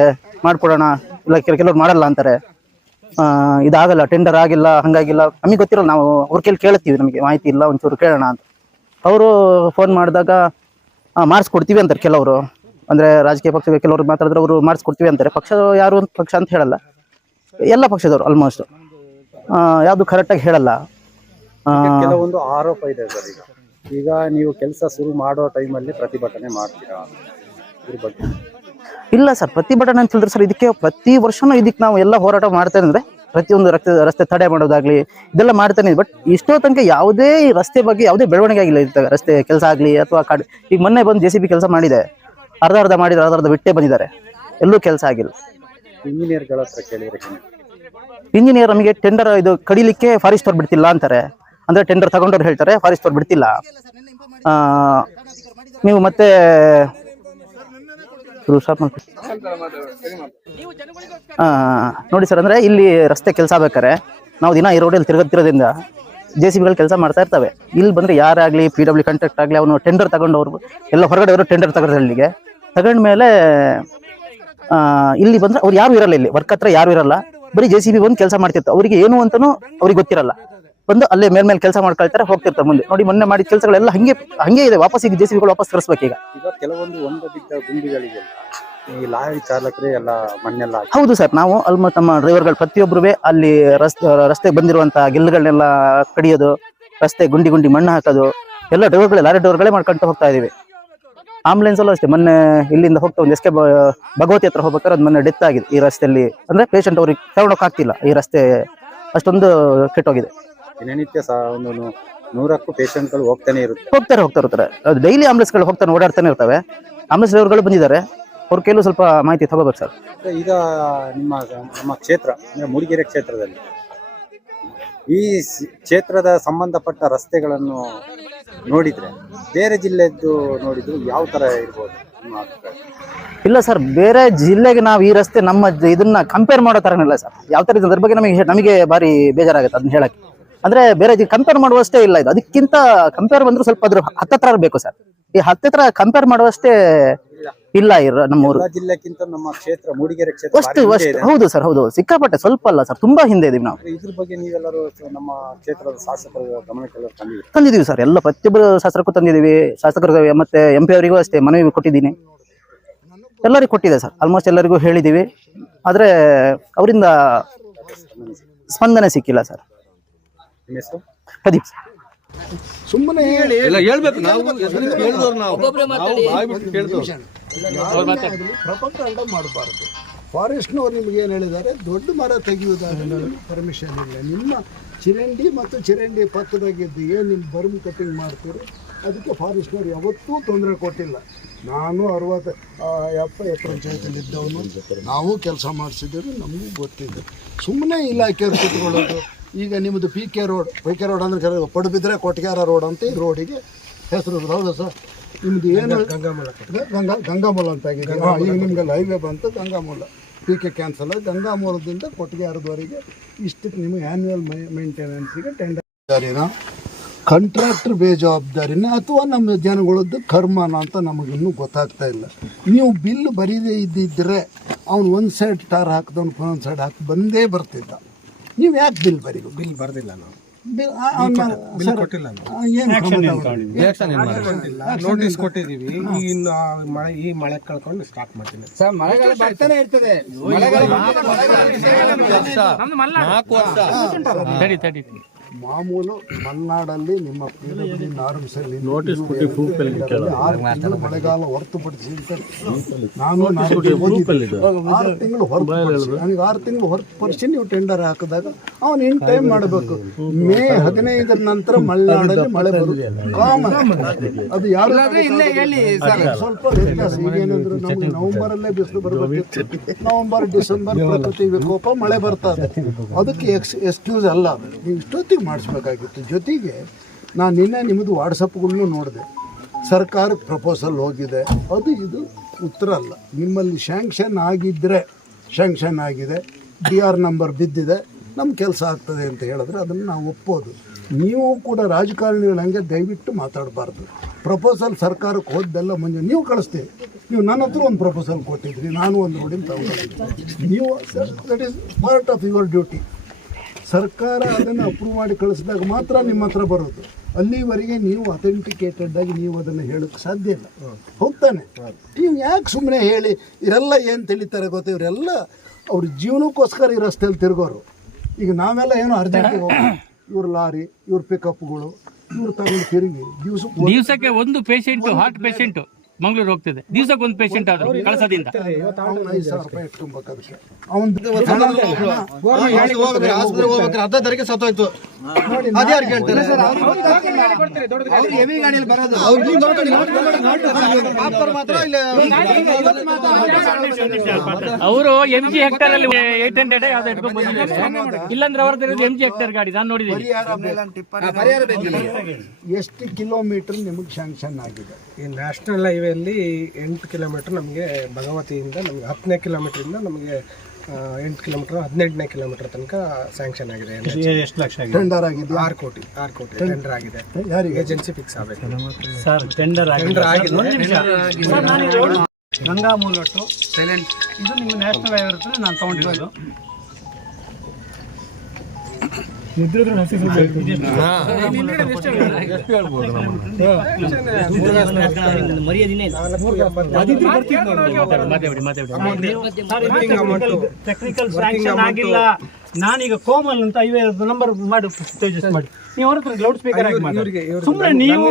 ಮಾಡ್ಕೊಡೋಣ, ಇಲ್ಲ ಕೆಲವ್ರು ಮಾಡಲ್ಲ ಅಂತಾರೆ, ಇದಾಗಲ್ಲ, ಟೆಂಡರ್ ಆಗಿಲ್ಲ, ಹಂಗಾಗಿಲ್ಲ, ನಮಗೆ ಗೊತ್ತಿರಲ್ಲ. ನಾವು ಅವ್ರ ಕೇಳ್ತೀವಿ, ನಮಗೆ ಮಾಹಿತಿ ಇಲ್ಲ, ಒಂಚೂರು ಕೇಳೋಣ ಅಂತ. ಅವರು ಫೋನ್ ಮಾಡಿದಾಗ ಮಾಡಿಸ್ಕೊಡ್ತೀವಿ ಅಂತಾರೆ ಕೆಲವರು. ಅಂದರೆ ರಾಜಕೀಯ ಪಕ್ಷ ಕೆಲವರು ಮಾತಾಡಿದ್ರೆ ಅವರು ಮಾಡಿಸ್ಕೊಡ್ತೀವಿ ಅಂತಾರೆ. ಪಕ್ಷ ಯಾರು ಒಂದು ಪಕ್ಷ ಅಂತ ಹೇಳಲ್ಲ, ಎಲ್ಲ ಪಕ್ಷದವರು ಆಲ್ಮೋಸ್ಟ್ ಯಾವುದು ಕರೆಕ್ಟಾಗಿ ಹೇಳಲ್ಲ. ಕೆಲವೊಂದು ಆರೋಪ ಇದೆ ಸರ್. ಈಗ ನೀವು ಕೆಲಸ ಶುರು ಮಾಡೋ ಟೈಮಲ್ಲಿ ಪ್ರತಿಭಟನೆ ಮಾಡ್ತೀರಾ? ಇದ್ರ ಬಗ್ಗೆ ಇಲ್ಲ ಸರ್, ಪ್ರತಿಭಟನೆ ಅಂತ ಹೇಳಿದ್ರೆ ಸರ್, ಇದಕ್ಕೆ ಪ್ರತಿ ವರ್ಷನೂ ಇದಕ್ಕೆ ನಾವು ಎಲ್ಲ ಹೋರಾಟ ಮಾಡ್ತೇವೆ. ಅಂದರೆ ಪ್ರತಿಯೊಂದು ರಸ್ತೆ ತಡೆ ಮಾಡೋದಾಗ್ಲಿ ಇದೆಲ್ಲ ಮಾಡ್ತಾನೆ. ಬಟ್ ಇಷ್ಟೋ ತನಕ ಯಾವುದೇ ರಸ್ತೆ ಬಗ್ಗೆ ಯಾವುದೇ ಬೆಳವಣಿಗೆ ಆಗಿಲ್ಲ. ಇರ್ತಾರೆ ರಸ್ತೆ ಕೆಲಸ ಆಗಲಿ ಅಥವಾ ಈಗ ಮೊನ್ನೆ ಬಂದು JCB ಕೆಲಸ ಮಾಡಿದೆ, ಅರ್ಧ ಮಾಡಿದ್ರೆ ಅರ್ಧ ಬಿಟ್ಟೇ ಬಂದಿದ್ದಾರೆ, ಎಲ್ಲೂ ಕೆಲಸ ಆಗಿಲ್ಲ. ಇಂಜಿನಿಯರ್ಗಳ ಹತ್ರ ಕೇಳಿದ್ರೆ ಇಂಜಿನಿಯರ್ ನಮಗೆ ಟೆಂಡರ್ ಇದು ಕಡಿಲಿಕ್ಕೆ ಫಾರೆಸ್ಟ್ ಅವ್ರು ಬಿಡ್ತಿಲ್ಲ ಅಂತಾರೆ. ಅಂದರೆ ಟೆಂಡರ್ ತಗೊಂಡವ್ರು ಹೇಳ್ತಾರೆ ಫಾರೆಸ್ಟ್ ಅವ್ರು ಬಿಡ್ತಿಲ್ಲ. ನೀವು ಮತ್ತೆ ನೋಡಿ ಸರ್, ಅಂದರೆ ಇಲ್ಲಿ ರಸ್ತೆ ಕೆಲಸ ಆಗ್ಬೇಕಾರೆ ನಾವು ದಿನ ಈ ರೋಡಲ್ಲಿ ತಿರುಗೋದ್ರಿಂದ JCBಗಳು ಕೆಲಸ ಮಾಡ್ತಾ ಇರ್ತವೆ. ಇಲ್ಲಿ ಬಂದರೆ ಯಾರಾಗಲಿ PW ಕಾಂಟ್ರಾಕ್ಟ್ ಆಗಲಿ ಅವನು ಟೆಂಡರ್ ತಗೊಂಡವ್ರು ಎಲ್ಲ ಹೊರಗಡೆ ಅವರು ಟೆಂಡರ್ ತಗೊಂಡ್ರೆ ಇಲ್ಲಿಗೆ ತಗೊಂಡ್ಮೇಲೆ ಇಲ್ಲಿ ಬಂದರೆ ಅವ್ರು ಯಾರು ಇರಲ್ಲ, ಇಲ್ಲಿ ವರ್ಕ್ ಹತ್ರ ಯಾರು ಇರಲ್ಲ, ಬರೀ JCB ಬಂದು ಕೆಲಸ ಮಾಡ್ತಿರ್ತಾರೆ. ಅವರಿಗೆ ಏನು ಅಂತಲೂ ಅವ್ರಿಗೆ ಗೊತ್ತಿರಲ್ಲ. ಬಂದು ಅಲ್ಲೇ ಮೇಲ್ಮೇಲೆ ಕೆಲಸ ಮಾಡ್ಕೊಳ್ತಾರೆ, ಹೋಗ್ತಿರ್ತಾರೆ ಮುಂದೆ. ನೋಡಿ ಮೊನ್ನೆ ಮಾಡಿದ ಕೆಲಸಗಳೆಲ್ಲ ಹಂಗೆ ಇದೆ. ವಾಪಸ್ ಈಗ JCBಗಳು ವಾಪಸ್ ತರಿಸ್ಬೇಕು. ಈಗ ಕೆಲವೊಂದು ಒಂದು ಗುಂಡಿಗಳಿಗೆ ಈ ಲಾರಿ ಚಾಲಕರೇ ಎಲ್ಲ ಮಣ್ಣೆಲ್ಲ ಹೌದು ಸರ್, ನಾವು ಆಲ್ಮೋಸ್ಟ್ ನಮ್ಮ ಡ್ರೈವರ್ಗಳು ಪ್ರತಿಯೊಬ್ಬರು ಅಲ್ಲಿ ರಸ್ತೆಗೆ ಬಂದಿರುವಂತಹ ಗಿಲ್ಲುಗಳನ್ನೆಲ್ಲ ಕಡಿಯೋದು, ರಸ್ತೆ ಗುಂಡಿ ಮಣ್ಣು ಹಾಕೋದು ಎಲ್ಲ ಲಾರಿ ಡ್ರೈವರ್ಗಳೇ ಮಾಡ್ಕೊಂತ ಹೋಗ್ತಾ ಇದೀವಿ. ಆಂಬುಲೆನ್ಸ್ ಅಲ್ಲೂ ಅಷ್ಟೇ, ಮೊನ್ನೆ ಇಲ್ಲಿಂದ ಹೋಗ್ತಾ ಒಂದು SK ಭಗವತಿ ಹತ್ರ ಹೋಗ್ಬೇಕಾದ್ರೆ ಅದು ಮೊನ್ನೆ ಡೆತ್ ಆಗಿದೆ ಈ ರಸ್ತೆಯಲ್ಲಿ. ಅಂದ್ರೆ ಪೇಷಂಟ್ ಅವ್ರಿಗೆ ತಗೊಂಡೋಗಕ್ ಆಗ್ತಿಲ್ಲ, ಈ ರಸ್ತೆ ಅಷ್ಟೊಂದು ಕೆಟ್ಟೋಗಿದೆ. ದಿನನಿತ್ಯ ಒಂದು 100ಕ್ಕೂ ಪೇಷಂಟ್ಗಳು ಹೋಗ್ತಾನೆ ಇರ್ತಾರೆ. ಅದು ಡೈಲಿ ಆಂಬುಲೆನ್ಸ್ಗಳು ಓಡಾಡ್ತಾನೆ ಇರ್ತವೆ. ಆಂಬುಲೆನ್ಸ್ ಡ್ರೈವರ್ಗಳು ಬಂದಿದ್ದಾರೆ, ಅವ್ರ ಕೈಲೂ ಸ್ವಲ್ಪ ಮಾಹಿತಿ ತಗೋಬೇಕು ಸರ್. ಈಗ ನಮ್ಮ ಕ್ಷೇತ್ರ ಮೂಡಿಗೆರೆ ಕ್ಷೇತ್ರದಲ್ಲಿ ಈ ಕ್ಷೇತ್ರದ ಸಂಬಂಧಪಟ್ಟ ರಸ್ತೆಗಳನ್ನು ನೋಡಿದ್ರೆ ಬೇರೆ ಜಿಲ್ಲೆದ್ದು ನೋಡಿದ್ರು ಯಾವ ತರ ಇರ್ಬೋದು? ಇಲ್ಲ ಸರ್, ಬೇರೆ ಜಿಲ್ಲೆಗೆ ನಾವು ಈ ರಸ್ತೆ ನಮ್ಮ ಇದನ್ನ ಕಂಪೇರ್ ಮಾಡೋ ತರನಿಲ್ಲ ಸರ್. ಯಾವ ತರ ಅದ್ರ ಬಗ್ಗೆ ನಮಗೆ ಭಾರಿ ಬೇಜಾರಾಗುತ್ತೆ ಅದನ್ನ ಹೇಳಕ್ಕೆ. ಅಂದ್ರೆ ಬೇರೆ ಕಂಪೇರ್ ಮಾಡುವಷ್ಟೇ ಇಲ್ಲ ಇದು. ಅದಕ್ಕಿಂತ ಕಂಪೇರ್ ಬಂದ್ರೆ ಸ್ವಲ್ಪ ಅದ್ರ ಹತ್ತತ್ರ ಇರಬೇಕು ಸರ್. ಈ ಹತ್ತತ್ರ ಕಂಪೇರ್ ಮಾಡುವಷ್ಟೇ ಇಲ್ಲ ನಮ್ಮೂರು ಜಿಲ್ಲೆಕ್ಕಿಂತ ನಮ್ಮ ಕ್ಷೇತ್ರ ಮೂಡಿಗೆರೆ ಕ್ಷೇತ್ರ ಅಷ್ಟು. ಹೌದು ಸರ್, ಹೌದು, ಸಿಕ್ಕಾಪಟ್ಟೆ, ಸ್ವಲ್ಪ ಅಲ್ಲ ಸರ್, ತುಂಬಾ ಹಿಂದೆ ಇದೀವಿ ನಾವು. ಇದ್ರ ಬಗ್ಗೆ ನೀವೆಲ್ಲರೂ ನಮ್ಮ ಕ್ಷೇತ್ರದ ಶಾಸಕರ ಗಮನಕ್ಕೆ ತಂದಿದೀವಿ ಸರ್. ಎಲ್ಲ ಪ್ರತಿಯೊಬ್ಬರು ಶಾಸಕರು ತಂದಿದೀವಿ. ಶಾಸಕರು ಮತ್ತೆ MP ಅವರಿಗೂ ಅಷ್ಟೇ ಮನವಿ ಕೊಟ್ಟಿದ್ದೀನಿ. ಎಲ್ಲರಿಗೂ ಕೊಟ್ಟಿದೆ ಸರ್, ಆಲ್ಮೋಸ್ಟ್ ಎಲ್ಲರಿಗೂ ಹೇಳಿದೀವಿ. ಆದ್ರೆ ಅವರಿಂದ ಸ್ಪಂದನೆ ಸಿಕ್ಕಿಲ್ಲ ಸರ್. ಪ್ರದೀಪ್ ಸರ್, ಸುಮ್ಮನೆ ಹೇಳ್ಬೇಕು ನಾವು ಪ್ರಪಂಚ ಮಾಡಬಾರ್ದು. ಫಾರೆಸ್ಟ್ನವ್ರು ನಿಮ್ಗೆ ಏನು ಹೇಳಿದ್ದಾರೆ, ದೊಡ್ಡ ಮರ ತೆಗೆಯುವುದಾದ್ರೆ ಪರ್ಮಿಷನ್ ಇಲ್ಲ. ನಿಮ್ಮ ಚಿರಂಡಿ ಮತ್ತು ಚಿರಂಡಿ ಪಕ್ಕದಾಗಿದ್ದು ಏನು ನಿಮ್ಮ ಬರ್ಮ್ ಕಟ್ಟಿಂಗ್ ಮಾಡ್ತೀರಿ ಅದಕ್ಕೆ ಫಾರೆಸ್ಟ್ನವ್ರು ಯಾವತ್ತೂ ತೊಂದರೆ ಕೊಟ್ಟಿಲ್ಲ. ನಾನು 60 ಪಂಚಾಯತಲ್ಲಿದ್ದವನು, ನಾವು ಕೆಲಸ ಮಾಡಿಸಿದ್ದೀವಿ, ನಮಗೂ ಗೊತ್ತಿದೆ. ಸುಮ್ಮನೆ ಇಲಾಖೆಯವ್ರು ಕೂತ್ಕೊಳ್ಳೋದು. ಈಗ ನಿಮ್ಮದು PK ರೋಡ್ ಅಂದರೆ ಪಡುಬಿದ್ರೆ ಕೊಟ್ಗ್ಯಾರ ರೋಡ್ ಅಂತ ಈ ರೋಡಿಗೆ ಹೆಸರು. ಹೌದಾ ಸರ್? ನಿಮ್ಮದು ಏನು ಗಂಗಾಮೂಲ ಅಂತ ಆಗಿದೆ. ಈಗ ನಿಮ್ಗೆ ಹೈವೇ ಬಂತು ಗಂಗಾಮೂಲ. PK ಕ್ಯಾನ್ಸಲ್ ಆಗಿ ಗಂಗಾಮೂಲದಿಂದ ಕೊಟ್ಗ್ಯಾರದವರೆಗೆ ಇಷ್ಟಕ್ಕೆ ನಿಮಗೆ ಆ್ಯನ್ಯುವಲ್ ಮೇಂಟೆನೆನ್ಸಿಗೆ ಟೆಂಡರ್ ಕಾಂಟ್ರಾಕ್ಟರ್ ಬೇಜವಾಬ್ದಾರಿನ ಅಥವಾ ನಮ್ಮ ಜನಗಳದ್ದು ಕರ್ಮನ ಅಂತ ನಮಗಿನ್ನೂ ಗೊತ್ತಾಗ್ತಾ ಇಲ್ಲ. ನೀವು ಬಿಲ್ ಬರೀದೇ ಇದ್ದಿದ್ದರೆ ಅವ್ನು ಒಂದು ಸೈಡ್ ಟಾರ್ ಹಾಕಿದವ್ನು ಒಂದೊಂದು ಸೈಡ್ ಹಾಕಿ ಬಂದೇ ಬರ್ತಿದ್ದ. ನೀವು ಯಾಕೆ ಬಿಲ್ ಬರ್ದಿಲ್ಲ? ನಾವು ನೋಟಿಸ್ ಕೊಟ್ಟಿದ್ದೀವಿ. ಇನ್ನು ಈ ಮಳೆ ಕಳ್ಕೊಂಡು ಸ್ಟಾರ್ಟ್ ಮಾಡ್ತೀನಿ ಸರ್. ಮಳೆಗಾಲ ಬರ್ತಾನೆ ಇರ್ತದೆ. ಮಾಮೂಲು ಮಲೆನಾಡಲ್ಲಿ ನಿಮ್ಮ PWD ನಾರ್ಮ್ಸಲ್ಲಿ ನೋಟಿಸ್ ಕೊಟ್ಟು 6 ತಿಂಗಳು ಮಳೆಗಾಲ ಹೊರತುಪಡಿಸಿ ನಾನು 6 ತಿಂಗಳು ಹೊರತುಪಡಿಸಿ ನನಗೆ 6 ತಿಂಗಳು ಹೊರತುಪಡಿಸಿ ನೀವು ಟೆಂಡರ್ ಹಾಕಿದಾಗ ಅವನು ಇನ್ ಟೈಮ್ ಮಾಡಬೇಕು. ಮೇ 15 ನಂತರ ಮಲೆನಾಡಲ್ಲಿ ಮಳೆ ಬರುತ್ತೆ ಕಾಮನ್. ಅದು ಯಾರು ಸ್ವಲ್ಪ ವ್ಯತ್ಯಾಸ. ಈಗೇನಂದ್ರೆ ನಮಗೆ ನವೆಂಬರಲ್ಲೇ ಬಿಸಿಲು ಬರಬೇಕು. ನವೆಂಬರ್ ಡಿಸೆಂಬರ್ ಪ್ರಕೃತಿ ವಿಕೋಪ ಮಳೆ ಬರ್ತದೆ. ಅದಕ್ಕೆ ಎಕ್ಸ್ಕ್ಯೂಸ್ ಅಲ್ಲ. ನೀವು ಇಷ್ಟೊತ್ತಿಗೆ ಮಾಡಿಸ್ಬೇಕಾಗಿತ್ತು. ಜೊತೆಗೆ ನಾನು ನಿನ್ನೆ ನಿಮ್ಮದು ವಾಟ್ಸಪ್ಗಳನ್ನೂ ನೋಡಿದೆ. ಸರ್ಕಾರಕ್ಕೆ ಪ್ರಪೋಸಲ್ ಹೋಗಿದೆ, ಅದು ಇದು ಉತ್ತರ ಅಲ್ಲ. ನಿಮ್ಮಲ್ಲಿ ಶಾಂಕ್ಷನ್ ಆಗಿದ್ದರೆ ಶಾಂಕ್ಷನ್ ಆಗಿದೆ, DR ನಂಬರ್ ಬಿದ್ದಿದೆ, ನಮ್ಮ ಕೆಲಸ ಆಗ್ತದೆ ಅಂತ ಹೇಳಿದ್ರೆ ಅದನ್ನು ನಾವು ಒಪ್ಪೋದು. ನೀವು ಕೂಡ ರಾಜಕಾರಣಿಗಳು ಹಂಗೆ ದಯವಿಟ್ಟು ಮಾತಾಡಬಾರ್ದು. ಪ್ರಪೋಸಲ್ ಸರ್ಕಾರಕ್ಕೆ ಹೋದ್ದೆಲ್ಲ ಮುಂಜೆ ನೀವು ಕಳಿಸ್ತೀವಿ. ನೀವು ನನ್ನ ಹತ್ರ ಒಂದು ಪ್ರಪೋಸಲ್ ಕೊಟ್ಟಿದ್ರಿ, ನಾನು ಒಂದು ನೋಡಿ ತಗೊಂಡಿದ್ದೀನಿ. ನೀವು that is part of your duty. ಸರ್ಕಾರ ಅದನ್ನು ಅಪ್ರೂವ್ ಮಾಡಿ ಕಳಿಸಿದಾಗ ಮಾತ್ರ ನಿಮ್ಮ ಹತ್ರ ಬರೋದು. ಅಲ್ಲಿವರೆಗೆ ನೀವು ಅಥೆಂಟಿಕೇಟೆಡ್ ಆಗಿ ನೀವು ಅದನ್ನು ಹೇಳೋಕ್ಕೆ ಸಾಧ್ಯ ಇಲ್ಲ. ಹೋಗ್ತಾನೆ ನೀವು ಯಾಕೆ ಸುಮ್ಮನೆ ಹೇಳಿ? ಇವರೆಲ್ಲ ಏನು ತಿಳಿತಾರೆ ಗೊತ್ತಾ? ಇವರೆಲ್ಲ ಅವ್ರ ಜೀವನಕ್ಕೋಸ್ಕರ ಈ ರಸ್ತೆಯಲ್ಲಿ ತಿರುಗೋರು. ಈಗ ನಾವೆಲ್ಲ ಏನೋ ಅರ್ಜೆಂಟಿಗೆ ಹೋಗಿ ಇವ್ರ ಲಾರಿ, ಇವ್ರ ಪಿಕಪ್ಗಳು, ಇವ್ರು ತಗೊಂಡು ತಿರುಗಿ ದಿವಸಕ್ಕೆ ಒಂದು ಪೇಷಂಟ್, ಹಾರ್ಟ್ ಪೇಷಂಟ್ ಮಂಗಳೂರು ಹೋಗ್ತಿದೆ. ದಿವಸಕ್ಕೆ ಒಂದು ಪೇಷಂಟ್ ಆದ್ರು ಕಳಸದಿಂದ 5,000 ರೂಪಾಯಿ ತುಂಬಕ್ಕೆ ಅದಕ್ಕೆ ಅವನು ಅರ್ಧ ತಾರೀಕು ಸತ್ತೋಯ್ತು. ಅದ್ಯಾರು ಕೇಳ್ತಾರೆ ಸರ್? ಅವರು MG ಹೆಕ್ಟರ್ ಅಲ್ಲಿ 800 ಯಾವ್ದು ಇಟ್ಕೊಂಡು ಬಂದಿದ್ದಾರೆ. ಇಲ್ಲಾಂದ್ರೆ ಅವ್ರದ್ದು MG ಹೆಕ್ಟರ್ ಗಾಡಿ ನಾನು ನೋಡಿದ್ದೀನಿ. ಎಷ್ಟು ಕಿಲೋಮೀಟರ್ ನಿಮಗೆ ಶಾಂಕ್ಷನ್ ಆಗಿದೆ? ಈ ನ್ಯಾಷನಲ್ ಹೈವೇಲಿ 8 ಕಿಲೋಮೀಟರ್ ನಮಗೆ ಭಗವತಿಯಿಂದ, ನಮಗೆ 10ನೇ ಕಿಲೋಮೀಟರಿಂದ ನಮಗೆ 8 ಕಿಲೋಮೀಟರ್ 18ನೇ ಕಿಲೋಮೀಟರ್ ತನಕ ಸ್ಯಾಂಕ್ಷನ್ ಆಗಿದೆ. ಎಷ್ಟು ಲಕ್ಷ ಟೆಂಡರ್ ಆಗಿದೆ? 6 ಕೋಟಿ ಟೆಂಡರ್ ಆಗಿದೆ. ಯಾರಿಗೆ? ಏಜೆನ್ಸಿ ಫಿಕ್ಸ್ ಆಗಬೇಕು ಸರ್. ಟೆಂಡರ್ ಆಗಿದೆ. ಗಂಗಾ ಮೂಲಟ್ಟು ಸೈಲೆಂಟ್ ಇದು ನಿಮ್ಮ ನ್ಯಾಷನಲ್ ಹೈವೇ ಇರ್ತದೆ. ನಾನು ತಗೊಂಡಿರೋದು ಟೆಕ್ನಿಕಲ್ ಸ್ಯಾಂಕ್ಷನ್ ಆಗಿಲ್ಲ. ನಾನೀಗ ಕೋಮಲ್ ಅಂತ ನಂಬರ್ ಮಾಡಿ ತೇಜಸ್ ಮಾಡಿ ನೀವು ಅವ್ರ ಹತ್ರ ಲೌಡ್ ಸ್ಪೀಕರ್ ಆಗಿ ಮಾಡಿ ಸುಮ್ಮನೆ ನೀವು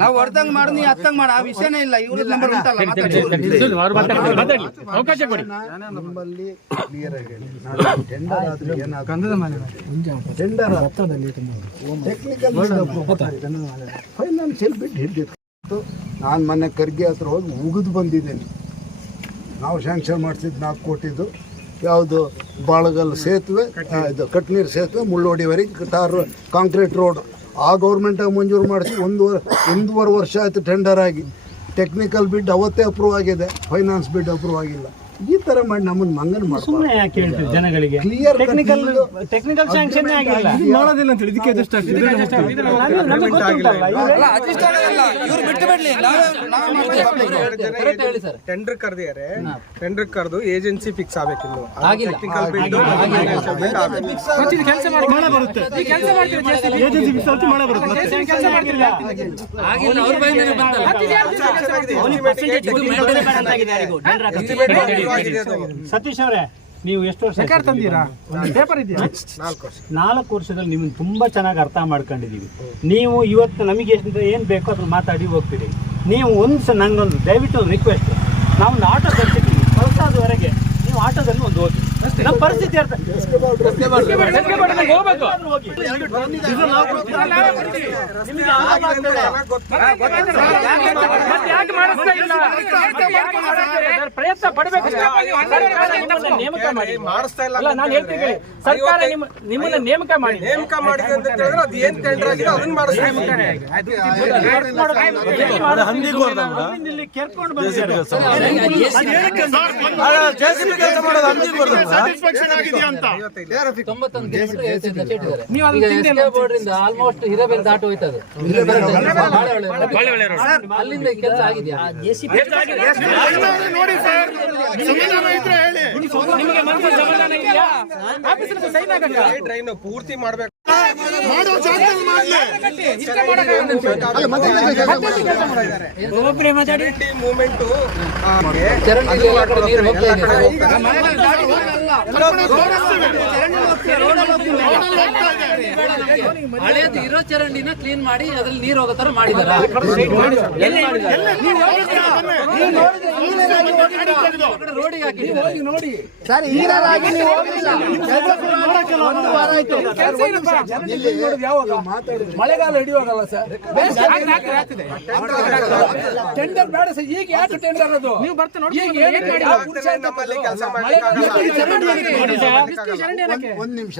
ನಾವು ಹೊರದಂಗ್ ಮಾಡು, ನೀ ಹತ್ತಂಗ್ ಮಾಡ, ಆ ವಿಷಯನೇ ಇಲ್ಲ. ಇವ್ರ ನಂಬರ್ ಅವಕಾಶ ಕೊಡಿ. ನಮ್ಮಲ್ಲಿ ಕ್ಲಿಯರ್ ಆಗಿ ಹೇಳಿ, ಟೆಂಡರ್ ಆದ್ರೆ ಟೆಂಡರ್ ಟೆಕ್ನಿಕಲ್ ಫೈನಾನ್ಷಿಯಲ್ ಬಿಟ್ಟು ಹಿಡಿದಿತ್ತು. ನಾನು ಮೊನ್ನೆ ಖರ್ಗೆ ಹತ್ರ ಹೋಗಿ ಉಗಿದು ಬಂದಿದ್ದೇನೆ. ನಾವು ಶಾಂಕ್ಷನ್ ಮಾಡಿಸಿದ್ದು 4 ಕೋಟಿದು ಯಾವುದು ಬಾಳಗಲ್ ಸೇತುವೆ, ಇದು ಕಟ್ನೀರು ಸೇತುವೆ ಮುಳ್ಳೋಡಿವರೆಗೆ ಟಾರ್ ಕಾಂಕ್ರೀಟ್ ರೋಡ್. ಆ ಗೌರ್ಮೆಂಟಾಗಿ ಮಂಜೂರು ಮಾಡಿಸಿ 1.5 ವರ್ಷ ಆಯಿತು ಟೆಂಡರ್ ಆಗಿ. ಟೆಕ್ನಿಕಲ್ ಬಿಡ್ ಅವತ್ತೇ ಅಪ್ರೂವ್ ಆಗಿದೆ, ಫೈನಾನ್ಸ್ ಬಿಡ್ ಅಪ್ರೂವ್ ಆಗಿಲ್ಲ. ಈ ತರ ಮಾಡಿ ನಮ್ಮನ್ನು ಮಂಗನ ಮಾಡಿ ಸುಮ್ಮನೆ ಯಾಕೆ ಹೇಳ್ತೀವಿ ಜನಗಳಿಗೆ? ಕ್ಲಿಯರ್ ಟೆಕ್ನಿಕಲ್ ಸ್ಯಾಂಕ್ಷನ್ ಆಗಿಲ್ಲ, ಮಾಡೋದಿಲ್ಲ ಅಂತ ಹೇಳಿ ಇದಕ್ಕೆ ಅದಷ್ಟು ಟೆಂಡರ್ ಕರೆದಿದ್ದಾರೆ. ಟೆಂಡರ್ ಕರೆದು ಏಜೆನ್ಸಿ ಫಿಕ್ಸ್ ಆಗಬೇಕು. ಕೆಲಸ ಮಳೆ ಬರುತ್ತೆ, ಏಜೆನ್ಸಿ ಫಿಕ್ಸ್ ಆಗಿ ಮಳೆ ಬರುತ್ತೆ. ಸತೀಶ್ ಅವರೇ, ನೀವು ಎಷ್ಟು ವರ್ಷ ತಂದೀರಾ? ಪೇಪರ್ ಇದೆಯಾ? 4 ವರ್ಷದಲ್ಲಿ ನಿಮ್ಮನ್ನು ತುಂಬಾ ಚೆನ್ನಾಗಿ ಅರ್ಥ ಮಾಡ್ಕೊಂಡಿದೀವಿ. ನೀವು ಇವತ್ತು ನಮಗೆ ಏನ್ ಬೇಕೋ ಅದನ್ನ ಮಾತಾಡಿ ಹೋಗ್ತೀರಿ. ನೀವು ನಂಗೊಂದು ದಯವಿಟ್ಟು ಒಂದು ರಿಕ್ವೆಸ್ಟ್, ನಾವು ಆಟೋ ತರ್ಸಿದ್ದೀವಿ ಕಳ್ಸಾದವರೆಗೆ, ನೀವು ಆಟೋದಲ್ಲಿ ಒಂದು ಹೋಗಿ. ನಮ್ಮ ಪರಿಸ್ಥಿತಿ ಅರ್ಥ ಪ್ರಯತ್ನ ಪಡಬೇಕು. ನೇಮಕ ಮಾಡಿ ಅಲ್ಲ, ನಾನು ಹೇಳ್ತೀನಿ, ಸರ್ಕಾರ ನಿಮ್ಮನ್ನ ನೇಮಕ ಮಾಡಿ ಕೇಳ್ಕೊಂಡು ಬಂದಿದ್ದಾರೆ. ಆಲ್ಮೋಸ್ಟ್ ಹಿರೇಬೇಲ್ ದಾಟ ಹೋಯ್ತದೆ. ಅಲ್ಲಿಂದ ಕೆಲಸ ಆಗಿದೆಯಾ? ಟ್ರೈನ್ ಪೂರ್ತಿ ಮಾಡ್ಬೇಕು. ಚರಂಡಿ ನೀರು ಹೋಗ್ತಾ ಇದೆ. ಹಳೇದು ಇರೋ ಚರಂಡಿನ ಕ್ಲೀನ್ ಮಾಡಿ ಅದ್ರಲ್ಲಿ ನೀರು ಹೋಗೋ ತರ ಮಾಡಿದಾರ. ರೋಡಿಗೆ ಹಾಕಿ ನೋಡಿ ಮಳೆಗಾಲ ಹಿಡಿಯುವಾಗಲ್ಲ ಸರ್, ಟೆಂಡರ್ ಬೇಡ ಸರ್. ಈಗ ಯಾಕೆ ಟೆಂಡರ್ ಅದು? ಒಂದ್ ನಿಮಿಷ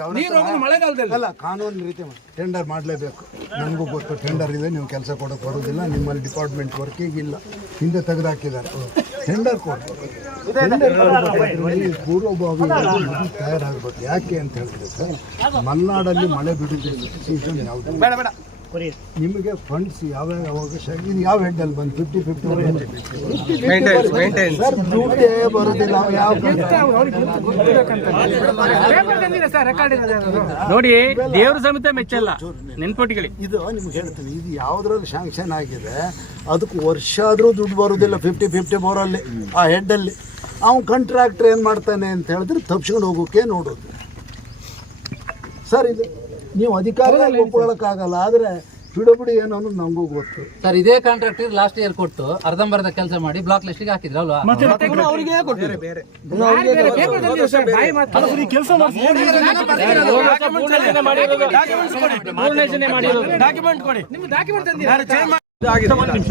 ಮಳೆಗಾಲದಲ್ಲಿ ಅಲ್ಲ, ಕಾನೂನು ರೀತಿ ಟೆಂಡರ್ ಮಾಡಲೇಬೇಕು. ನನಗೂ ಗೊತ್ತು ಟೆಂಡರ್ ಇದೆ, ನೀವು ಕೆಲಸ ಕೊಡೋಕೆ ಬರೋದಿಲ್ಲ, ನಿಮ್ಮಲ್ಲಿ ಡಿಪಾರ್ಟ್ಮೆಂಟ್ ವರ್ಕಿಂಗ್ ಇಲ್ಲ, ಹಿಂದೆ ತೆಗೆದುಹಾಕಿದ್ದಾರೆ. ಟೆಂಡರ್ ಕೊಡ್ಬೇಕು. ಪೂರ್ವಭಾವಿ ತಯಾರಾಗಬೇಕು. ಯಾಕೆ ಅಂತ ಹೇಳಿದ್ರೆ ಸರ್, ಮಲೆನಾಡಲ್ಲಿ ಮಳೆ ಬಿಡುವುದಿಲ್ಲ ಸೀಸನ್ ಯಾವುದು. ನಿಮಗೆ ಫಂಡ್ಸ್ ಯಾವ್ಯಾವ ಅವಕಾಶ ಇದು ಯಾವ ಹೆಡ್ಡಲ್ಲಿ ಬಂದು 50-50 ದುಡ್ಡೇ ಬರೋದಿಲ್ಲ. ನೋಡಿ, ದೇವ್ರ ಸಮೇತ ಮೆಚ್ಚಲ್ಲ ನೆನ್ಪೊಟ್ಟಿಗಳಿ. ಇದು ನಿಮ್ಗೆ ಹೇಳ್ತೀನಿ, ಇದು ಯಾವ್ದ್ರಲ್ಲಿ ಶಾಂಕ್ಷನ್ ಆಗಿದೆ ಅದಕ್ಕೆ ವರ್ಷ ಆದರೂ ದುಡ್ಡು ಬರೋದಿಲ್ಲ. 50-50 ಬೋರಲ್ಲಿ ಆ ಹೆಡ್ಡಲ್ಲಿ ಅವ್ನು ಕಾಂಟ್ರಾಕ್ಟರ್ ಏನು ಮಾಡ್ತಾನೆ ಅಂತ ಹೇಳಿದ್ರೆ ತಪ್ಸ್ಕೊಂಡು ಹೋಗೋಕೆ ನೋಡೋದು ಸರ್. ಇದು ನೀವು ಅಧಿಕಾರಿಗಳಿಗೆ ಒಪ್ಕೊಳ್ಳೋಕ್ಕಾಗಲ್ಲ, ಆದರೆ ಬಿಡಬಿಡಿ ಏನು ಅನ್ನೋದು ನಮಗೂ ಗೊತ್ತು ಸರ್. ಇದೇ ಕಾಂಟ್ರಾಕ್ಟರ್ ಲಾಸ್ಟ್ ಇಯರ್ ಕೊಟ್ಟು ಅರ್ಧಂಬರ್ಧ ಕೆಲಸ ಮಾಡಿ ಬ್ಲಾಕ್ ಲಿಸ್ಟ್ಗೆ ಹಾಕಿದ್ರು ಅಲ್ವಾ?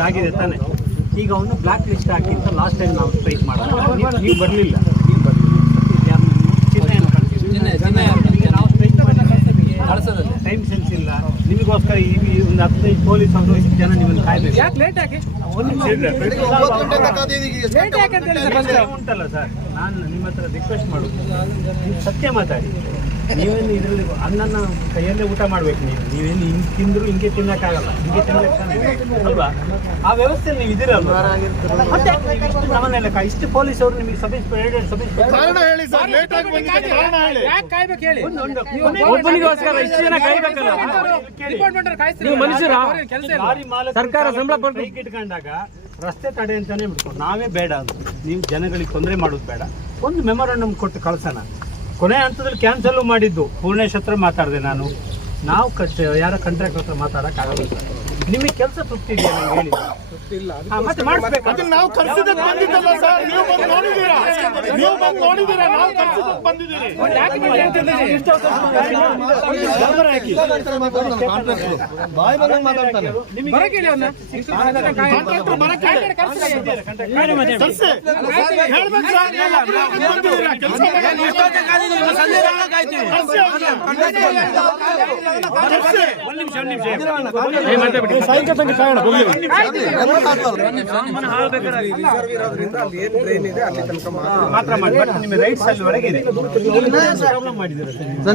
ಆಗಿದೆ ತಾನೆ. ಈಗ ಅವನು ಬ್ಲಾಕ್ ಲಿಸ್ಟ್ ಹಾಕಿ ಅಂತ ಲಾಸ್ಟ್ ಟೈಮ್ ನಾವು ಸ್ಟ್ರೈಕ್ ಮಾಡೋದು, ನೀವು ಬರಲಿಲ್ಲ. ಟೈಮ್ ಸೆನ್ಸ್ ಇಲ್ಲ ನಿಮಗೋಸ್ಕರ. ಈ ಒಂದು 15 ಪೊಲೀಸ್ ಅವರು ಇಷ್ಟು ಜನ ನಿಮ್ಮನ್ನು ಕಾಯ್ಬೇಕು. ಯಾಕೆ ಲೇಟ್ ಆಗಿ ಉಂಟಲ್ಲ ಸರ್, ನಾನು ನಿಮ್ಮ ಹತ್ರ ರಿಕ್ವೆಸ್ಟ್ ಮಾಡೋದು, ನೀವು ಸತ್ಯ ಮಾತಾಡಿ. ನೀವೇನು ಇದರಲ್ಲಿ ಅನ್ನನ ಕೈಯಲ್ಲೇ ಊಟ ಮಾಡ್ಬೇಕು. ನೀವೇನು ಹಿಂಗೆ ತಿಂದ್ರು ಹಿಂಗೆ ತಿನ್ನಕ್ಕಾಗಲ್ಲ, ಹಿಂಗೆ ತಿನ್ನಕ್ಕೆ ಅಲ್ವಾ? ಆ ವ್ಯವಸ್ಥೆ ನೀವು ಇದಿರಲ್ವ? ಮತ್ತೆ ನಮ್ಮನ್ನೆಲ್ಲ ಇಷ್ಟು ಪೊಲೀಸ್ ಅವರು ನಿಮಗೆ ಒಬ್ಬನಿಗೋಸ್ಕರ ಇಷ್ಟು ಜನ ಕಾಯ್ಬೇಕಲ್ಲ. ನೀವು ಮನುಷ್ಯರ ಸರ್ಕಾರ ಸಂಬಳ ಇಟ್ಕೊಂಡಾಗ ರಸ್ತೆ ತಡೆ ಅಂತಾನೆ ಬಿಡ್ಕೊಂಡು ನಾವೇ ಬೇಡ ಅಂತ, ನೀವು ಜನಗಳಿಗೆ ತೊಂದರೆ ಮಾಡೋದು ಬೇಡ. ಒಂದು ಮೆಮೊರಂಡಮ್ ಕೊಟ್ಟು ಕಳ್ಸೋಣ. ಕೊನೆ ಹಂತದಲ್ಲಿ ಕ್ಯಾನ್ಸಲ್ ಮಾಡಿದ್ದು ಪೂರ್ಣೇಶ್ ಹತ್ರ ಮಾತಾಡಿದೆ ನಾನು. ನಾವು ಯಾರ ಕಾಂಟ್ರಾಕ್ಟರ್ ಹತ್ರ ಮಾತಾಡೋಕ್ಕಾಗಲ್ಲ ಸರ್. ನಿಮಗೆ ಕೆಲಸ ತೃಪ್ತಿ ಇದೆಯಾ? ನಂಗೆ ಹೇಳಿ. ಮತ್ತೆ ಮಾಡಿಸ್ಬೇಕು. ನಾವು ಕರ್ಸಿದಕ್ಕೆ ಬಂದಿದ್ದಲ್ಲ ಸರ್, ನೀವು ಬಂದು ನೋಡಿದ್ದೀರಾ? ನೀವು ಬಂದು ನೋಡಿದ್ದೀರಾ? ನಾವು ಕರ್ಸಿದಕ್ಕೆ ಬಂದಿದ್ದೀರಿ.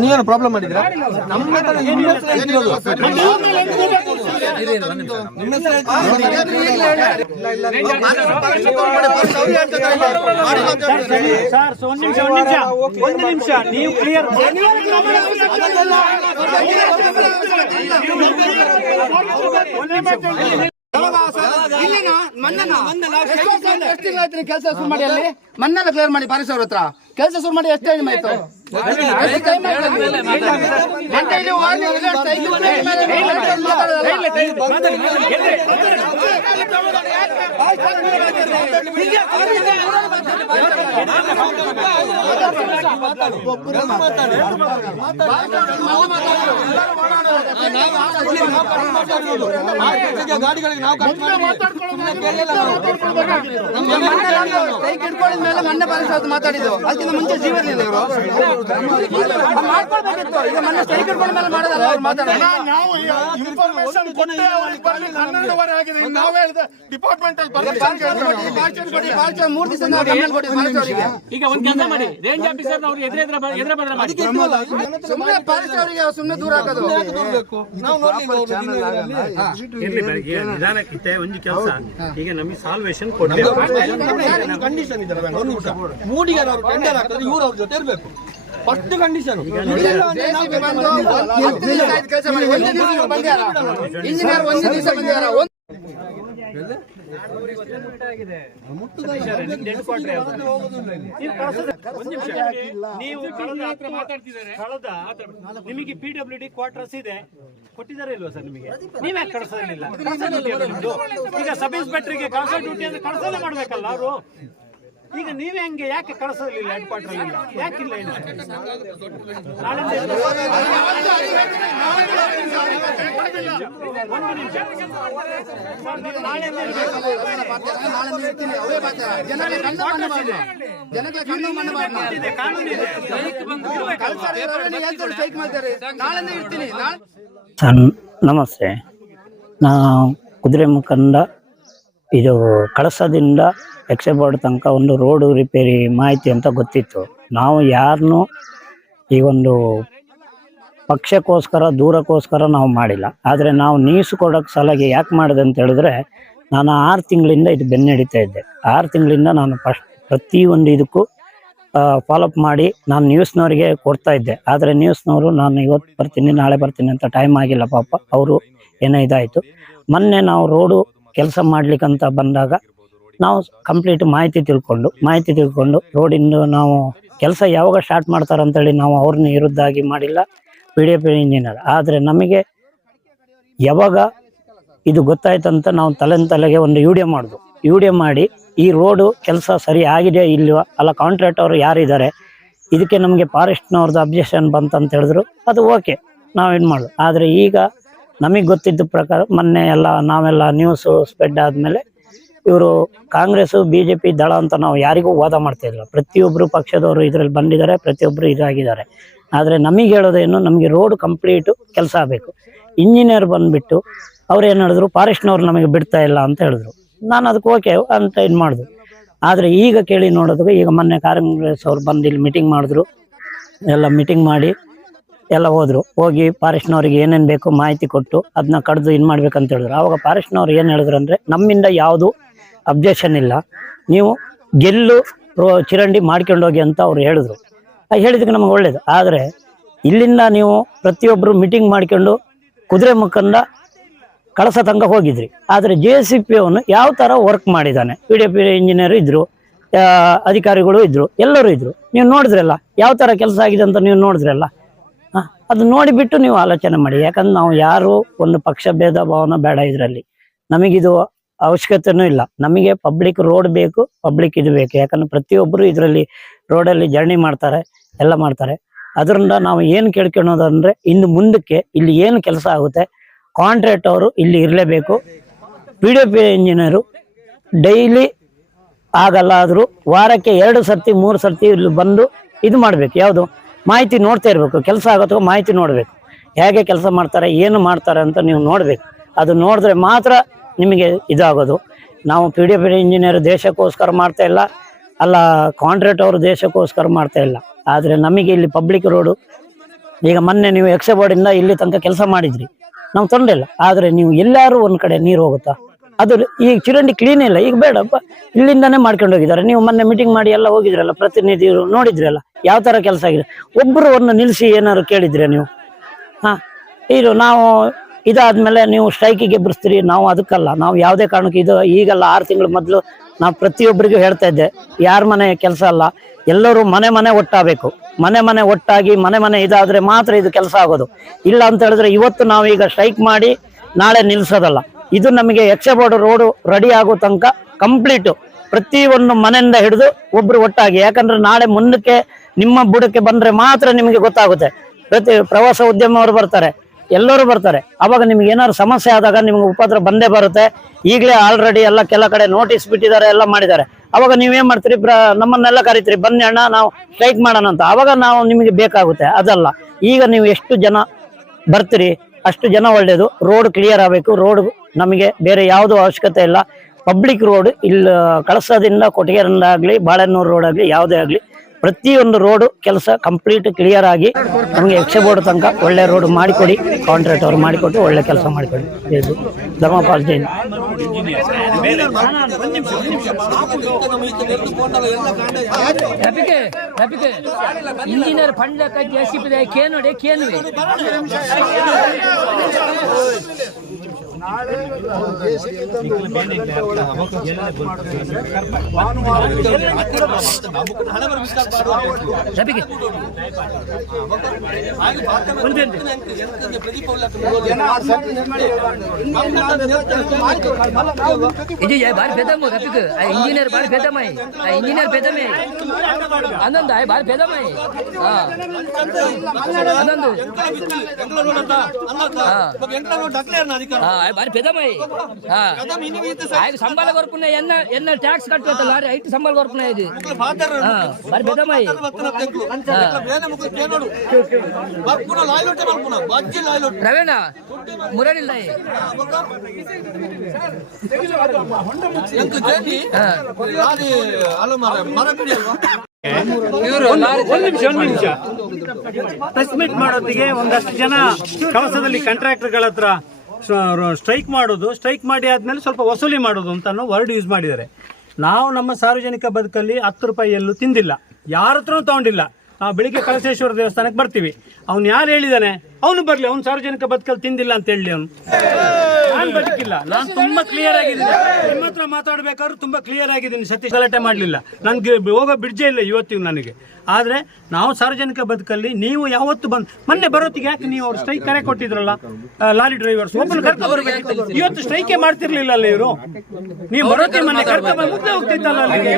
ನೀವೇನು ಪ್ರಾಬ್ಲಮ್ ಮಾಡಿದ್ರಾ? ಒಂದು ನಿಮಿಷ ನೀವು ಕ್ಲಿಯರ್ ಕೆಲಸ ಶುರು ಮಾಡಿ, ಅಲ್ಲಿ ಮನ್ನೆಲ್ಲ ಕ್ಲಿಯರ್ ಮಾಡಿ ಪಾರಿಸ್ ಅವ್ರ ಹತ್ರ ಕೆಲಸ ಶುರು ಮಾಡಿ ಎಷ್ಟು ಟೈಮ್ ಆಯ್ತು? ಗಾಡಿಗಳಿಗೆ ನಾವು ಮೇಲೆ ಮೊನ್ನೆ ಪಾರಿಸ್ ಮಾತಾಡಿದ್ದು, ಅದಕ್ಕಿಂತ ಮುಂಚೆ ಜೀವನದಲ್ಲಿ ಇವರು ಮಾಡ್ಕೊಳ್ಬೇಕಿತ್ತು. ಈಗ ಮೊನ್ನೆ ಸ್ಟ್ರೈಕ್ ಹಿಡ್ಕೊಂಡ ಮೇಲೆ ಮಾಡೋದಲ್ಲ ಅವ್ರು ಮಾತಾಡೋದು. ನಾವು ಇನ್ಫಾರ್ಮೇಶನ್ ಕೊಟ್ಟೆ ಅವ್ರಿಗೆ ಬರ್ಲಿಕ್ಕೆ 12:30 ಆಗಿದೆ. ನಾವು ಹೇಳಿದೆ ಡಿಪಾರ್ಟ್ಮೆಂಟ್ ಅಲ್ಲಿ 3 ದಿವಸ ನಾವು ಗಮನ ಕೊಟ್ಟಿದ್ದು ಪಾರಿಸ್ ಅವರಿಗೆ. ಈಗ ಒಂದು ಕೆಲಸ ಮಾಡಿ, ರೇಂಜ್ ಆಫೀಸರ್ ಅವ್ರು ಎದುರು ಮಾಡಿ ಸುಮ್ಮನೆ ಪಾರಿಸ್ ಅವರಿಗೆ ಸುಮ್ಮನೆ ದೂರ ಹಾಕೋದು. ನಿಧಾನಕ್ಕಿತ್ತೆ ಒಂದು ಕೆಲಸ. ಈಗ ನಮಗೆ ಸಾಲ್ವೇಷನ್ ಕೊಡ್ಬೇಕು. ಕಂಡೀಷನ್ ಇದ್ದಾರೆ ಮೂಡಿಗೆ ಟೆಂಡರ್ ಹಾಕಿದ್ರೆ ಇವ್ರು ಅವ್ರ ಜೊತೆ ಇರಬೇಕು. ಫಸ್ಟ್ ಕಂಡೀಷನ್ ಇಂಜಿನಿಯರ್ ಒಂದು ದಿವಸ ಬಂದಿದ್ದಾರೆ. ನೀವು ನಿಮಗೆ PWD ಕ್ವಾರ್ಟರ್ಸ್ ಇದೆ, ಕೊಟ್ಟಿದ್ದಾರೆ ಇಲ್ವಾ ಸರ್ ನಿಮಗೆ? ನೀವೇ ಕಳಿಸಲಿಲ್ಲ. ಈಗ ಸಬ್ ಇನ್ಸ್ಪೆಕ್ಟರ್ಗೆ ಕಳ್ಸೋ ಡ್ಯೂಟಿ ಅಂದ್ರೆ ಕಳ್ಸಲೇ ಮಾಡ್ಬೇಕಲ್ಲ ಅವರು. ಈಗ ನೀವೇ ಹಂಗೆ ಯಾಕೆ ಕಳಿಸಲಿಲ್ಲ? ಹೆಡ್ ಕ್ವಾರ್ಟರ್ ಇಲ್ಲ ಯಾಕಿಲ್ಲ? ನಮಸ್ತೆ. ನಾ ಕುದುರೆಮುಖದಿಂದ ಇದು ಕಳಸದಿಂದ ಎಕ್ಸೆಬೋರ್ಡ್ ತನಕ ಒಂದು ರೋಡು ರಿಪೇರಿ ಮಾಹಿತಿ ಅಂತ ಗೊತ್ತಿತ್ತು. ನಾವು ಯಾರನ್ನೂ ಈ ಒಂದು ಪಕ್ಷಕ್ಕೋಸ್ಕರ ದೂರಕ್ಕೋಸ್ಕರ ನಾವು ಮಾಡಿಲ್ಲ. ಆದರೆ ನಾವು ನೀಸು ಕೊಡೋಕ್ಕೆ ಸಲಹೆ ಯಾಕೆ ಮಾಡಿದೆ ಅಂತ ಹೇಳಿದ್ರೆ, ನಾನು 6 ತಿಂಗಳಿಂದ ಇದು ಬೆನ್ನಡಿತಾ ಇದ್ದೆ. 6 ತಿಂಗಳಿಂದ ನಾನು ಪ್ರತಿಯೊಂದು ಇದಕ್ಕೂ ಫಾಲೋಅಪ್ ಮಾಡಿ ನಾನು ನ್ಯೂಸ್ನವರಿಗೆ ಕೊಡ್ತಾ ಇದ್ದೆ. ಆದರೆ ನ್ಯೂಸ್ನವರು ನಾನು ಇವತ್ತು ಬರ್ತೀನಿ ನಾಳೆ ಬರ್ತೀನಿ ಅಂತ ಟೈಮ್ ಆಗಿಲ್ಲ ಪಾಪ, ಅವರು ಏನೋ ಇದಾಯಿತು. ಮೊನ್ನೆ ನಾವು ರೋಡು ಕೆಲಸ ಮಾಡ್ಲಿಕ್ಕಂತ ಬಂದಾಗ ನಾವು ಕಂಪ್ಲೀಟ್ ಮಾಹಿತಿ ತಿಳ್ಕೊಂಡು ರೋಡಿಂದ ನಾವು ಕೆಲಸ ಯಾವಾಗ ಸ್ಟಾರ್ಟ್ ಮಾಡ್ತಾರೆ ಅಂತೇಳಿ ನಾವು ಅವ್ರನ್ನ ವಿರುದ್ಧಾಗಿ ಮಾಡಿಲ್ಲ, PDP ಇಂಜಿನಿಯರ್. ಆದರೆ ನಮಗೆ ಯಾವಾಗ ಇದು ಗೊತ್ತಾಯ್ತಂತ ನಾವು ತಲೆಗೆ ಒಂದು ವಿಡಿಯೋ ಮಾಡಿ ಈ ರೋಡು ಕೆಲಸ ಸರಿ ಆಗಿದೆಯಾ ಇಲ್ವಾ, ಅಲ್ಲ ಕಾಂಟ್ರಾಕ್ಟ್ ಅವರು ಯಾರಿದ್ದಾರೆ, ಇದಕ್ಕೆ ನಮಗೆ ಫಾರೆಸ್ಟ್ನವ್ರದ್ದು ಅಬ್ಜೆಕ್ಷನ್ ಬಂತಂತ ಹೇಳಿದ್ರು, ಅದು ಓಕೆ ನಾವೇನು ಮಾಡೋದು. ಆದರೆ ಈಗ ನಮಗೆ ಗೊತ್ತಿದ್ದ ಪ್ರಕಾರ ಮೊನ್ನೆ ನಾವೆಲ್ಲ ನ್ಯೂಸು ಸ್ಪ್ರೆಡ್ ಆದಮೇಲೆ ಇವರು ಕಾಂಗ್ರೆಸ್ಸು BJP ದಳ ಅಂತ ನಾವು ಯಾರಿಗೂ ವಾದ ಮಾಡ್ತಾಯಿದ್ರು. ಪ್ರತಿಯೊಬ್ಬರು ಪಕ್ಷದವರು ಇದರಲ್ಲಿ ಬಂದಿದ್ದಾರೆ, ಪ್ರತಿಯೊಬ್ಬರು ಇದಾಗಿದ್ದಾರೆ. ಆದರೆ ನಮಗೆ ಹೇಳೋದೇನು, ನಮಗೆ ರೋಡ್ ಕಂಪ್ಲೀಟು ಕೆಲಸ ಆಗಬೇಕು. ಇಂಜಿನಿಯರ್ ಬಂದುಬಿಟ್ಟು ಅವ್ರು ಏನು ಹೇಳಿದ್ರು, ಫಾರೆಸ್ಟ್ನವ್ರು ನಮಗೆ ಬಿಡ್ತಾ ಇಲ್ಲ ಅಂತ ಹೇಳಿದ್ರು. ನಾನು ಅದಕ್ಕೆ ಓಕೆ ಅಂತ ಇದು ಮಾಡಿದ್ರು. ಆದರೆ ಈಗ ಕೇಳಿ ನೋಡೋದಕ್ಕೆ ಈಗ ಮೊನ್ನೆ ಕಾಂಗ್ರೆಸ್ ಅವ್ರು ಬಂದು ಇಲ್ಲಿ ಮೀಟಿಂಗ್ ಮಾಡಿದ್ರು, ಎಲ್ಲ ಮೀಟಿಂಗ್ ಮಾಡಿ ಎಲ್ಲ ಹೋಗಿ ಫಾರೆಸ್ಟ್ನವ್ರಿಗೆ ಏನೇನು ಬೇಕು ಮಾಹಿತಿ ಕೊಟ್ಟು ಅದನ್ನ ಕಡ್ದು ಇದು ಮಾಡ್ಬೇಕಂತ ಹೇಳಿದ್ರು. ಆವಾಗ ಫಾರೆಸ್ಟ್ನವ್ರು ಏನು ಹೇಳಿದ್ರು ಅಂದರೆ, ನಮ್ಮಿಂದ ಯಾವುದು ಅಬ್ಜೆಕ್ಷನ್ ಇಲ್ಲ, ನೀವು ಚಿರಂಡಿ ಮಾಡ್ಕೊಂಡೋಗಿ ಅಂತ ಅವ್ರು ಹೇಳಿದ್ರು. ಹೇಳಿದಕ್ಕೆ ನಮಗೆ ಒಳ್ಳೇದು. ಆದರೆ ಇಲ್ಲಿಂದ ನೀವು ಪ್ರತಿಯೊಬ್ಬರು ಮೀಟಿಂಗ್ ಮಾಡ್ಕೊಂಡು ಕುದುರೆಮುಖದಿಂದ ಕಳಸ ತನಕ ಹೋಗಿದ್ರಿ. ಆದರೆ JCP ಅವನು ಯಾವ ಥರ ವರ್ಕ್ ಮಾಡಿದ್ದಾನೆ, PDP ಇಂಜಿನಿಯರ್ ಇದ್ದರು, ಅಧಿಕಾರಿಗಳು ಇದ್ದರು, ಎಲ್ಲರೂ ಇದ್ದರು. ನೀವು ನೋಡಿದ್ರಲ್ಲ ಯಾವ ಥರ ಕೆಲಸ ಆಗಿದೆ ಅಂತ ನೀವು ನೋಡಿದ್ರಲ್ಲ. ಅದು ನೋಡಿಬಿಟ್ಟು ನೀವು ಆಲೋಚನೆ ಮಾಡಿ. ಯಾಕಂದ್ರೆ ನಾವು ಯಾರು ಒಂದು ಪಕ್ಷ ಭೇದ ಭಾವನ ಬೇಡ ಇದರಲ್ಲಿ. ನಮಗಿದು ಅವಶ್ಯಕತೆನೂ ಇಲ್ಲ. ನಮಗೆ ಪಬ್ಲಿಕ್ ರೋಡ್ ಬೇಕು, ಪಬ್ಲಿಕ್ ಇದು ಬೇಕು. ಯಾಕಂದ್ರೆ ಪ್ರತಿಯೊಬ್ಬರು ಇದರಲ್ಲಿ ರೋಡಲ್ಲಿ ಜರ್ನಿ ಮಾಡ್ತಾರೆ, ಎಲ್ಲ ಮಾಡ್ತಾರೆ. ಅದರಿಂದ ನಾವು ಏನು ಕೇಳ್ಕೊಳೋದಂದರೆ, ಇನ್ನು ಮುಂದಕ್ಕೆ ಇಲ್ಲಿ ಏನು ಕೆಲಸ ಆಗುತ್ತೆ, ಕಾಂಟ್ರಾಕ್ಟ್ ಅವರು ಇಲ್ಲಿ ಇರಲೇಬೇಕು. PDP ಇಂಜಿನಿಯರು ಡೈಲಿ ಆಗಲ್ಲ ಆದರೂ ವಾರಕ್ಕೆ 2 ಸರ್ತಿ 3 ಸರ್ತಿ ಇಲ್ಲಿ ಬಂದು ಇದು ಮಾಡಬೇಕು. ಯಾವುದು ಮಾಹಿತಿ ನೋಡ್ತಾ ಇರಬೇಕು. ಕೆಲಸ ಆಗೋತ್ತೋ ಮಾಹಿತಿ ನೋಡಬೇಕು, ಹೇಗೆ ಕೆಲಸ ಮಾಡ್ತಾರೆ, ಏನು ಮಾಡ್ತಾರೆ ಅಂತ ನೀವು ನೋಡಬೇಕು. ಅದು ನೋಡಿದ್ರೆ ಮಾತ್ರ ನಿಮಗೆ ಇದಾಗೋದು. ನಾವು PDP ಇಂಜಿನಿಯರ್ ದೇಶಕ್ಕೋಸ್ಕರ ಮಾಡ್ತಾ ಇಲ್ಲ, ಅಲ್ಲ ಕಾಂಟ್ರಾಕ್ಟ್ ಅವರು ದೇಶಕ್ಕೋಸ್ಕರ ಮಾಡ್ತಾ ಇಲ್ಲ. ಆದರೆ ನಮಗೆ ಇಲ್ಲಿ ಪಬ್ಲಿಕ್ ರೋಡು, ಈಗ ಮೊನ್ನೆ ನೀವು ಎಕ್ಸೆಬೋರ್ಡಿಂದ ಇಲ್ಲಿ ತನಕ ಕೆಲಸ ಮಾಡಿದ್ರಿ, ನಾವು ತೊಂದರೆ ಇಲ್ಲ. ಆದರೆ ನೀವು ಎಲ್ಲರೂ ಒಂದು ಕಡೆ ನೀರು ಹೋಗುತ್ತಾ, ಅದು ಈಗ ಚಿರಂಡಿ ಕ್ಲೀನ್ ಇಲ್ಲ. ಈಗ ಬೇಡಪ್ಪ, ಇಲ್ಲಿಂದಾನೇ ಮಾಡ್ಕೊಂಡು ಹೋಗಿದ್ದಾರೆ. ನೀವು ಮೊನ್ನೆ ಮೀಟಿಂಗ್ ಮಾಡಿ ಎಲ್ಲ ಹೋಗಿದ್ರಲ್ಲ, ಪ್ರತಿನಿಧಿಗಳು ನೋಡಿದ್ರಲ್ಲ ಯಾವ ಥರ ಕೆಲಸ ಆಗಿದೆ. ಒಬ್ಬರು ಅವ್ರನ್ನ ನಿಲ್ಲಿಸಿ ಏನಾದ್ರು ಕೇಳಿದ್ರೆ ನೀವು? ಇದು ನಾವು ಇದಾದ್ಮೇಲೆ ನೀವು ಸ್ಟ್ರೈಕಿಗೆ ಎಬ್ಬರಿಸ್ತೀರಿ. ನಾವು ಅದಕ್ಕಲ್ಲ, ನಾವು ಯಾವುದೇ ಕಾರಣಕ್ಕೆ ಇದು ಈಗಲ್ಲ, 6 ತಿಂಗಳ ಮೊದಲು ನಾವು ಪ್ರತಿಯೊಬ್ಬರಿಗೂ ಹೇಳ್ತಾ ಇದ್ದೆ, ಯಾರ ಮನೆ ಕೆಲಸ ಅಲ್ಲ, ಎಲ್ಲರೂ ಮನೆ ಒಟ್ಟಾಗಬೇಕು. ಮನೆ ಒಟ್ಟಾಗಿ ಮನೆ ಇದಾದರೆ ಮಾತ್ರ ಇದು ಕೆಲಸ ಆಗೋದು. ಇಲ್ಲ ಅಂತ ಹೇಳಿದ್ರೆ ಇವತ್ತು ನಾವೀಗ ಸ್ಟ್ರೈಕ್ ಮಾಡಿ ನಾಳೆ ನಿಲ್ಲಿಸೋದಲ್ಲ. ಇದು ನಮಗೆ ಎಕ್ಸೆಬೋರ್ಡ್ ರೋಡು ರೆಡಿ ಆಗೋ ತನಕ ಕಂಪ್ಲೀಟು ಪ್ರತಿಯೊಂದು ಮನೆಯಿಂದ ಹಿಡಿದು ಒಬ್ಬರು ಒಟ್ಟಾಗಿ. ಯಾಕಂದ್ರೆ ನಾಳೆ ಮುಂದಕ್ಕೆ ನಿಮ್ಮ ಬುಡಕ್ಕೆ ಬಂದರೆ ಮಾತ್ರ ನಿಮಗೆ ಗೊತ್ತಾಗುತ್ತೆ. ಪ್ರವಾಸ ಉದ್ಯಮವರು ಬರ್ತಾರೆ, ಎಲ್ಲರೂ ಬರ್ತಾರೆ. ಅವಾಗ ನಿಮ್ಗೆ ಏನಾದ್ರು ಸಮಸ್ಯೆ ಆದಾಗ ನಿಮ್ಗೆ ಉಪದ್ರ ಬಂದೇ ಬರುತ್ತೆ. ಈಗಲೇ ಆಲ್ರೆಡಿ ಎಲ್ಲ ಕೆಲ ಕಡೆ ನೋಟಿಸ್ ಬಿಟ್ಟಿದ್ದಾರೆ, ಎಲ್ಲ ಮಾಡಿದ್ದಾರೆ. ಅವಾಗ ನೀವೇನ್ ಮಾಡ್ತೀರಿ, ನಮ್ಮನ್ನೆಲ್ಲ ಕರಿತೀರಿ, ಬನ್ನಿ ಅಣ್ಣ ನಾವು ಸ್ಟ್ರೈಕ್ ಮಾಡೋಣ ಅಂತ. ಅವಾಗ ನಾವು ನಿಮಗೆ ಬೇಕಾಗುತ್ತೆ. ಅದಲ್ಲ, ಈಗ ನೀವು ಎಷ್ಟು ಜನ ಬರ್ತೀರಿ ಅಷ್ಟು ಜನ ಒಳ್ಳೇದು. ರೋಡ್ ಕ್ಲಿಯರ್ ಆಗಬೇಕು. ರೋಡ್ ನಮಗೆ ಬೇರೆ ಯಾವುದೂ ಅವಶ್ಯಕತೆ ಇಲ್ಲ. ಪಬ್ಲಿಕ್ ರೋಡ್ ಇಲ್ಲಿ ಕಳಸದಿಂದ ಕೊಟ್ಟಿಗೆರಿಂದ ಆಗಲಿ, ಬಾಳೆನೂರು ರೋಡ್ ಆಗಲಿ, ಯಾವುದೇ ಆಗಲಿ ಪ್ರತಿಯೊಂದು ರೋಡು ಕೆಲಸ ಕಂಪ್ಲೀಟ್ ಕ್ಲಿಯರ್ ಆಗಿ ನಮಗೆ ಎಕ್ಸೆಬೋರ್ಡ್ ತನಕ ಒಳ್ಳೆ ರೋಡ್ ಮಾಡಿಕೊಡಿ. ಕಾಂಟ್ರಾಕ್ಟ್ ಅವರು ಮಾಡಿಕೊಟ್ಟು ಒಳ್ಳೆ ಕೆಲಸ ಮಾಡಿಕೊಡಿ. ಇದು ಧರ್ಮಪಾಲ್ ಜೈನ್. ಇಂಜಿನಿಯರ್ ಫಂಡ್ ಲೆಕ್ಕ JCP ನೋಡಿ ಕೇನುವೆ ನಾಳೆ JCB ತಂದು 9 ಗಂಟೆ ಒಳಗೆ ಭಾನುವಾರ इंजिनियर बार भेदम आहे इंजिनियर भेदम आहे आनंद आहे बार भेदम आहे आनंद बार भेदम आहे संबಳ ಕೊರಪುನ ಎನ್ನ ಟ್ಯಾಕ್ಸ್ ಕಟ್ಟುತ್ತ ಲಾರಿ ಐಟ್ ಸಂಬಳ ಕೊರಪುನ ಇದೆ ಬಾರ್ भेदम आहे ರವೇಣ ಮುರಳಿಲ್ಲ ಒಂದ್ ನಿಮಿಷ ಪ್ರೆಸ್ ಮೀಟ್ ಮಾಡೋದಿಗೆ ಒಂದಷ್ಟು ಜನ ಕಳಸದಲ್ಲಿ ಕಾಂಟ್ರಾಕ್ಟರ್ಗಳ ಹತ್ರ ಸ್ಟ್ರೈಕ್ ಮಾಡೋದು, ಸ್ಟ್ರೈಕ್ ಮಾಡಿ ಆದ್ಮೇಲೆ ಸ್ವಲ್ಪ ವಸೂಲಿ ಮಾಡೋದು ಅಂತ ವರ್ಡ್ ಯೂಸ್ ಮಾಡಿದ್ದಾರೆ. ನಾವು ನಮ್ಮ ಸಾರ್ವಜನಿಕ ಬದುಕಲ್ಲಿ 10 ರೂಪಾಯಿ ಎಲ್ಲೂ ತಿಂದಿಲ್ಲ, ಯಾರ ಹತ್ರನೂ ತಗೊಂಡಿಲ್ಲ. ನಾವು ಬೆಳಿಗ್ಗೆ ಕಳಸೇಶ್ವರ ದೇವಸ್ಥಾನಕ್ಕೆ ಬರ್ತೀವಿ, ಅವ್ನು ಯಾರು ಹೇಳಿದಾನೆ ಅವನು ಬರ್ಲಿ, ಅವ್ನು ಸಾರ್ವಜನಿಕ ಬದುಕಲ್ಲಿ ತಿಂದಿಲ್ಲ ಅಂತ ಹೇಳಿ ಅವನು. ನಾನು ಬದುಕಿಲ್ಲ, ನಾನು ತುಂಬಾ ಕ್ಲಿಯರ್ ಆಗಿದ್ದೀನಿ. ನಿಮ್ಮ ಹತ್ರ ಮಾತಾಡ್ಬೇಕಾದ್ರೂ ತುಂಬಾ ಕ್ಲಿಯರ್ ಆಗಿದ್ದೀನಿ. ಸತೀಶ್ ಗಲಾಟೆ ಮಾಡಲಿಲ್ಲ, ನನ್ಗೆ ಹೋಗೋ ಬಿಡ್ಜೆ ಇಲ್ಲ ಇವತ್ತಿಗೂ ನನಗೆ. ಆದ್ರೆ ನಾವು ಸಾರ್ವಜನಿಕ ಬದುಕಲ್ಲಿ ನೀವು ಯಾವತ್ತು ಮೊನ್ನೆ ಬರೋತ್ತಿಗೆ ಯಾಕೆ ನೀವು ಅವ್ರು ಸ್ಟ್ರೈಕ್ ಕರೆ ಕೊಟ್ಟಿದ್ರಲ್ಲ, ಲಾರಿ ಡ್ರೈವರ್ಸ್ ಒಬ್ಬನು ಕರ್ಕೊ ಬರ್ಬೇಕು. ಇವತ್ತು ಸ್ಟ್ರೈಕೇ ಮಾಡ್ತಿರ್ಲಿಲ್ಲ ಅಲ್ಲ ಇವರು. ನೀವು ಬರೋತ್ತಿಗೆ ಮೊನ್ನೆ ಕರ್ಕೊ ಮುಗ್ದೆ ಹೋಗ್ತಿತ್ತಲ್ಲ ಅಲ್ಲಿಗೆ.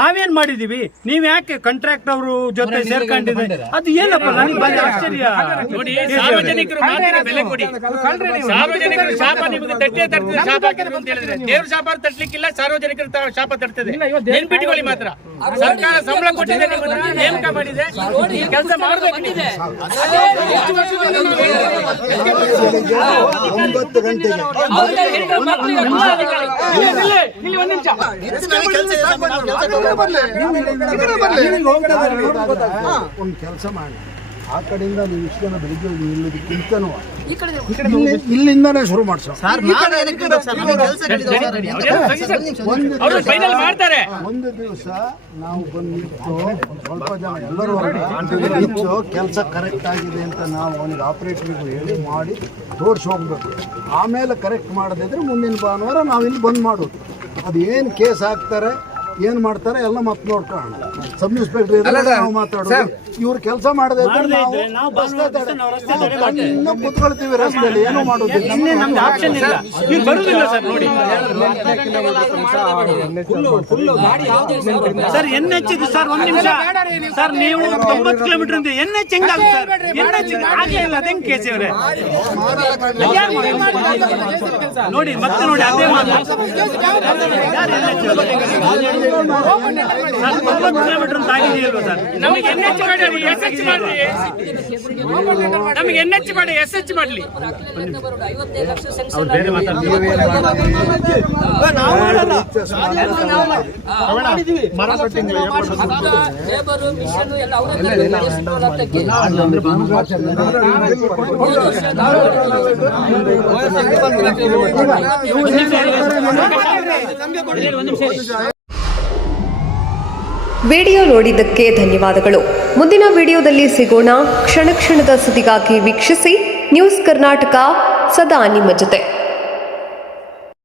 ನಾವೇನ್ ಮಾಡಿದೀವಿ, ನೀವ್ ಯಾಕೆ ಕಾಂಟ್ರಾಕ್ಟ್ ಅವರು ಜೊತೆ ಸೇರ್ಕೊಂಡಿದ್ರೆ ಅದು ಏನಪ್ಪ ನನಗೆ ಭಾರಿ ಆಶ್ಚರ್ಯ. ನೋಡಿ, ಸಾರ್ವಜನಿಕರು ಮಾತಿಗೆ ಬೆಲೆ ಕೊಡಿ. ಸಾರ್ವಜನಿಕರು ಶಾಪ ನಿಮಗೆ ತಟ್ಟೆ ತಟ್ಟಿದ್ರೆ ಶಾಪ ಹಾಕಿದ್ರು ಅಂತ ಹೇಳಿದ್ರೆ ದೇವ್ರ ಶಾಪ ತಟ್ಟಲಿಕ್ಕಿಲ್ಲ, ಸಾರ್ವಜನಿಕರ ಶಾಪ ತರ್ತದೆ. ನೆನ್ಪಿಟ್ಕೊಳ್ಳಿ ಮಾತ್ರ. ಸರ್ಕಾರ ಸಂಬಳ ಕೊಟ್ಟಿದೆ, ನೇಮಕ ಮಾಡಿದೆ, ಕೆಲಸ ಮಾಡಬೇಕು. 9 ಗಂಟೆಗೆ ಒಂದು ಕೆಲಸ ಮಾಡಿ, ಆ ಕಡೆಯಿಂದ ನೀವು ಇಷ್ಟು ಜನ ಬೆಳಿಗ್ಗೆ ನಿಲ್ಲೋದಕ್ಕಿಂತನೂ ಇಲ್ಲಿಂದಾನೇ ಶುರು ಮಾಡಿಸೋ. ಒಂದು ದಿವಸ ನಾವು ಬಂದಿತ್ತು, ಸ್ವಲ್ಪ ಜನ ಎಲ್ಲರೂ ನಿಂತು ಕೆಲಸ ಕರೆಕ್ಟ್ ಆಗಿದೆ ಅಂತ ನಾವು ಅವನಿಗೆ ಆಪರೇಟರ್ಗೂ ಹೇಳಿ ಮಾಡಿ ತೋರಿಸಿ ಹೋಗ್ಬೇಕು. ಆಮೇಲೆ ಕರೆಕ್ಟ್ ಮಾಡದಿದ್ರೆ ಮುಂದಿನ ಭಾನುವಾರ ನಾವು ಇಲ್ಲಿ ಬಂದ್ ಮಾಡೋದು. ಅದು ಏನು ಕೇಸ್ ಹಾಕ್ತಾರೆ, ಏನ್ ಮಾಡ್ತಾರೆ ಎಲ್ಲ ಮತ್ತೆ ನೋಡ್ಕೊಳ್ಳೋಣ. ಸಬ್ ಇನ್ಸ್ಪೆಕ್ಟರ್ ನಾವು ಮಾತಾಡೋದು, ಇವ್ರು ಕೆಲಸ ಮಾಡದೆ ಕುತ್ಕೊಳ್ತೀವಿ ರಸ್ತೆಯಲ್ಲಿ, ಏನೋ ಮಾಡೋದಿಲ್ಲ. ಸರ್ NH ಇದು ಸರ್, ಒಂದ್ ನಿಮಿಷ ಸರ್, ನೀವು 90 ಕಿಲೋಮೀಟರ್ ಅಂತ NH ಹೆಂಗಾಗುತ್ತೆ? NH ಹಾಗೆ ಇಲ್ಲ, ಅದೇಂಗ್ ಕೇಸ್ ಇವ್ರೆ ನೋಡಿ, ಮತ್ತೆ ನೋಡಿ ಅದೇ ಮಾತು. 90 ಕಿಲೋಮೀಟರ್ ಅಂತ ಆಗಿದೆಯಲ್ವ ಸರ್? ನಮಗೆ NH ಮಾಡಿ, SH ಮಾಡ್ಲಿ, ನಮಗೆ NH ಮಾಡಿ, SH ಮಾಡ್ಲಿ. ಮರ ಕಟ್ಟಿಂಗ್ ವಿಡಿಯೋ ನೋಡಿದ್ದಕ್ಕೆ ಧನ್ಯವಾದಗಳು. ಮುಂದಿನ ವಿಡಿಯೋದಲ್ಲಿ ಸಿಗೋಣ. ಕ್ಷಣ ಕ್ಷಣದ ಸುದ್ದಿಗಾಗಿ ವೀಕ್ಷಿಸಿ ನ್ಯೂಸ್ ಕರ್ನಾಟಕ, ಸದಾ ನಿಮ್ಮ ಜೊತೆ.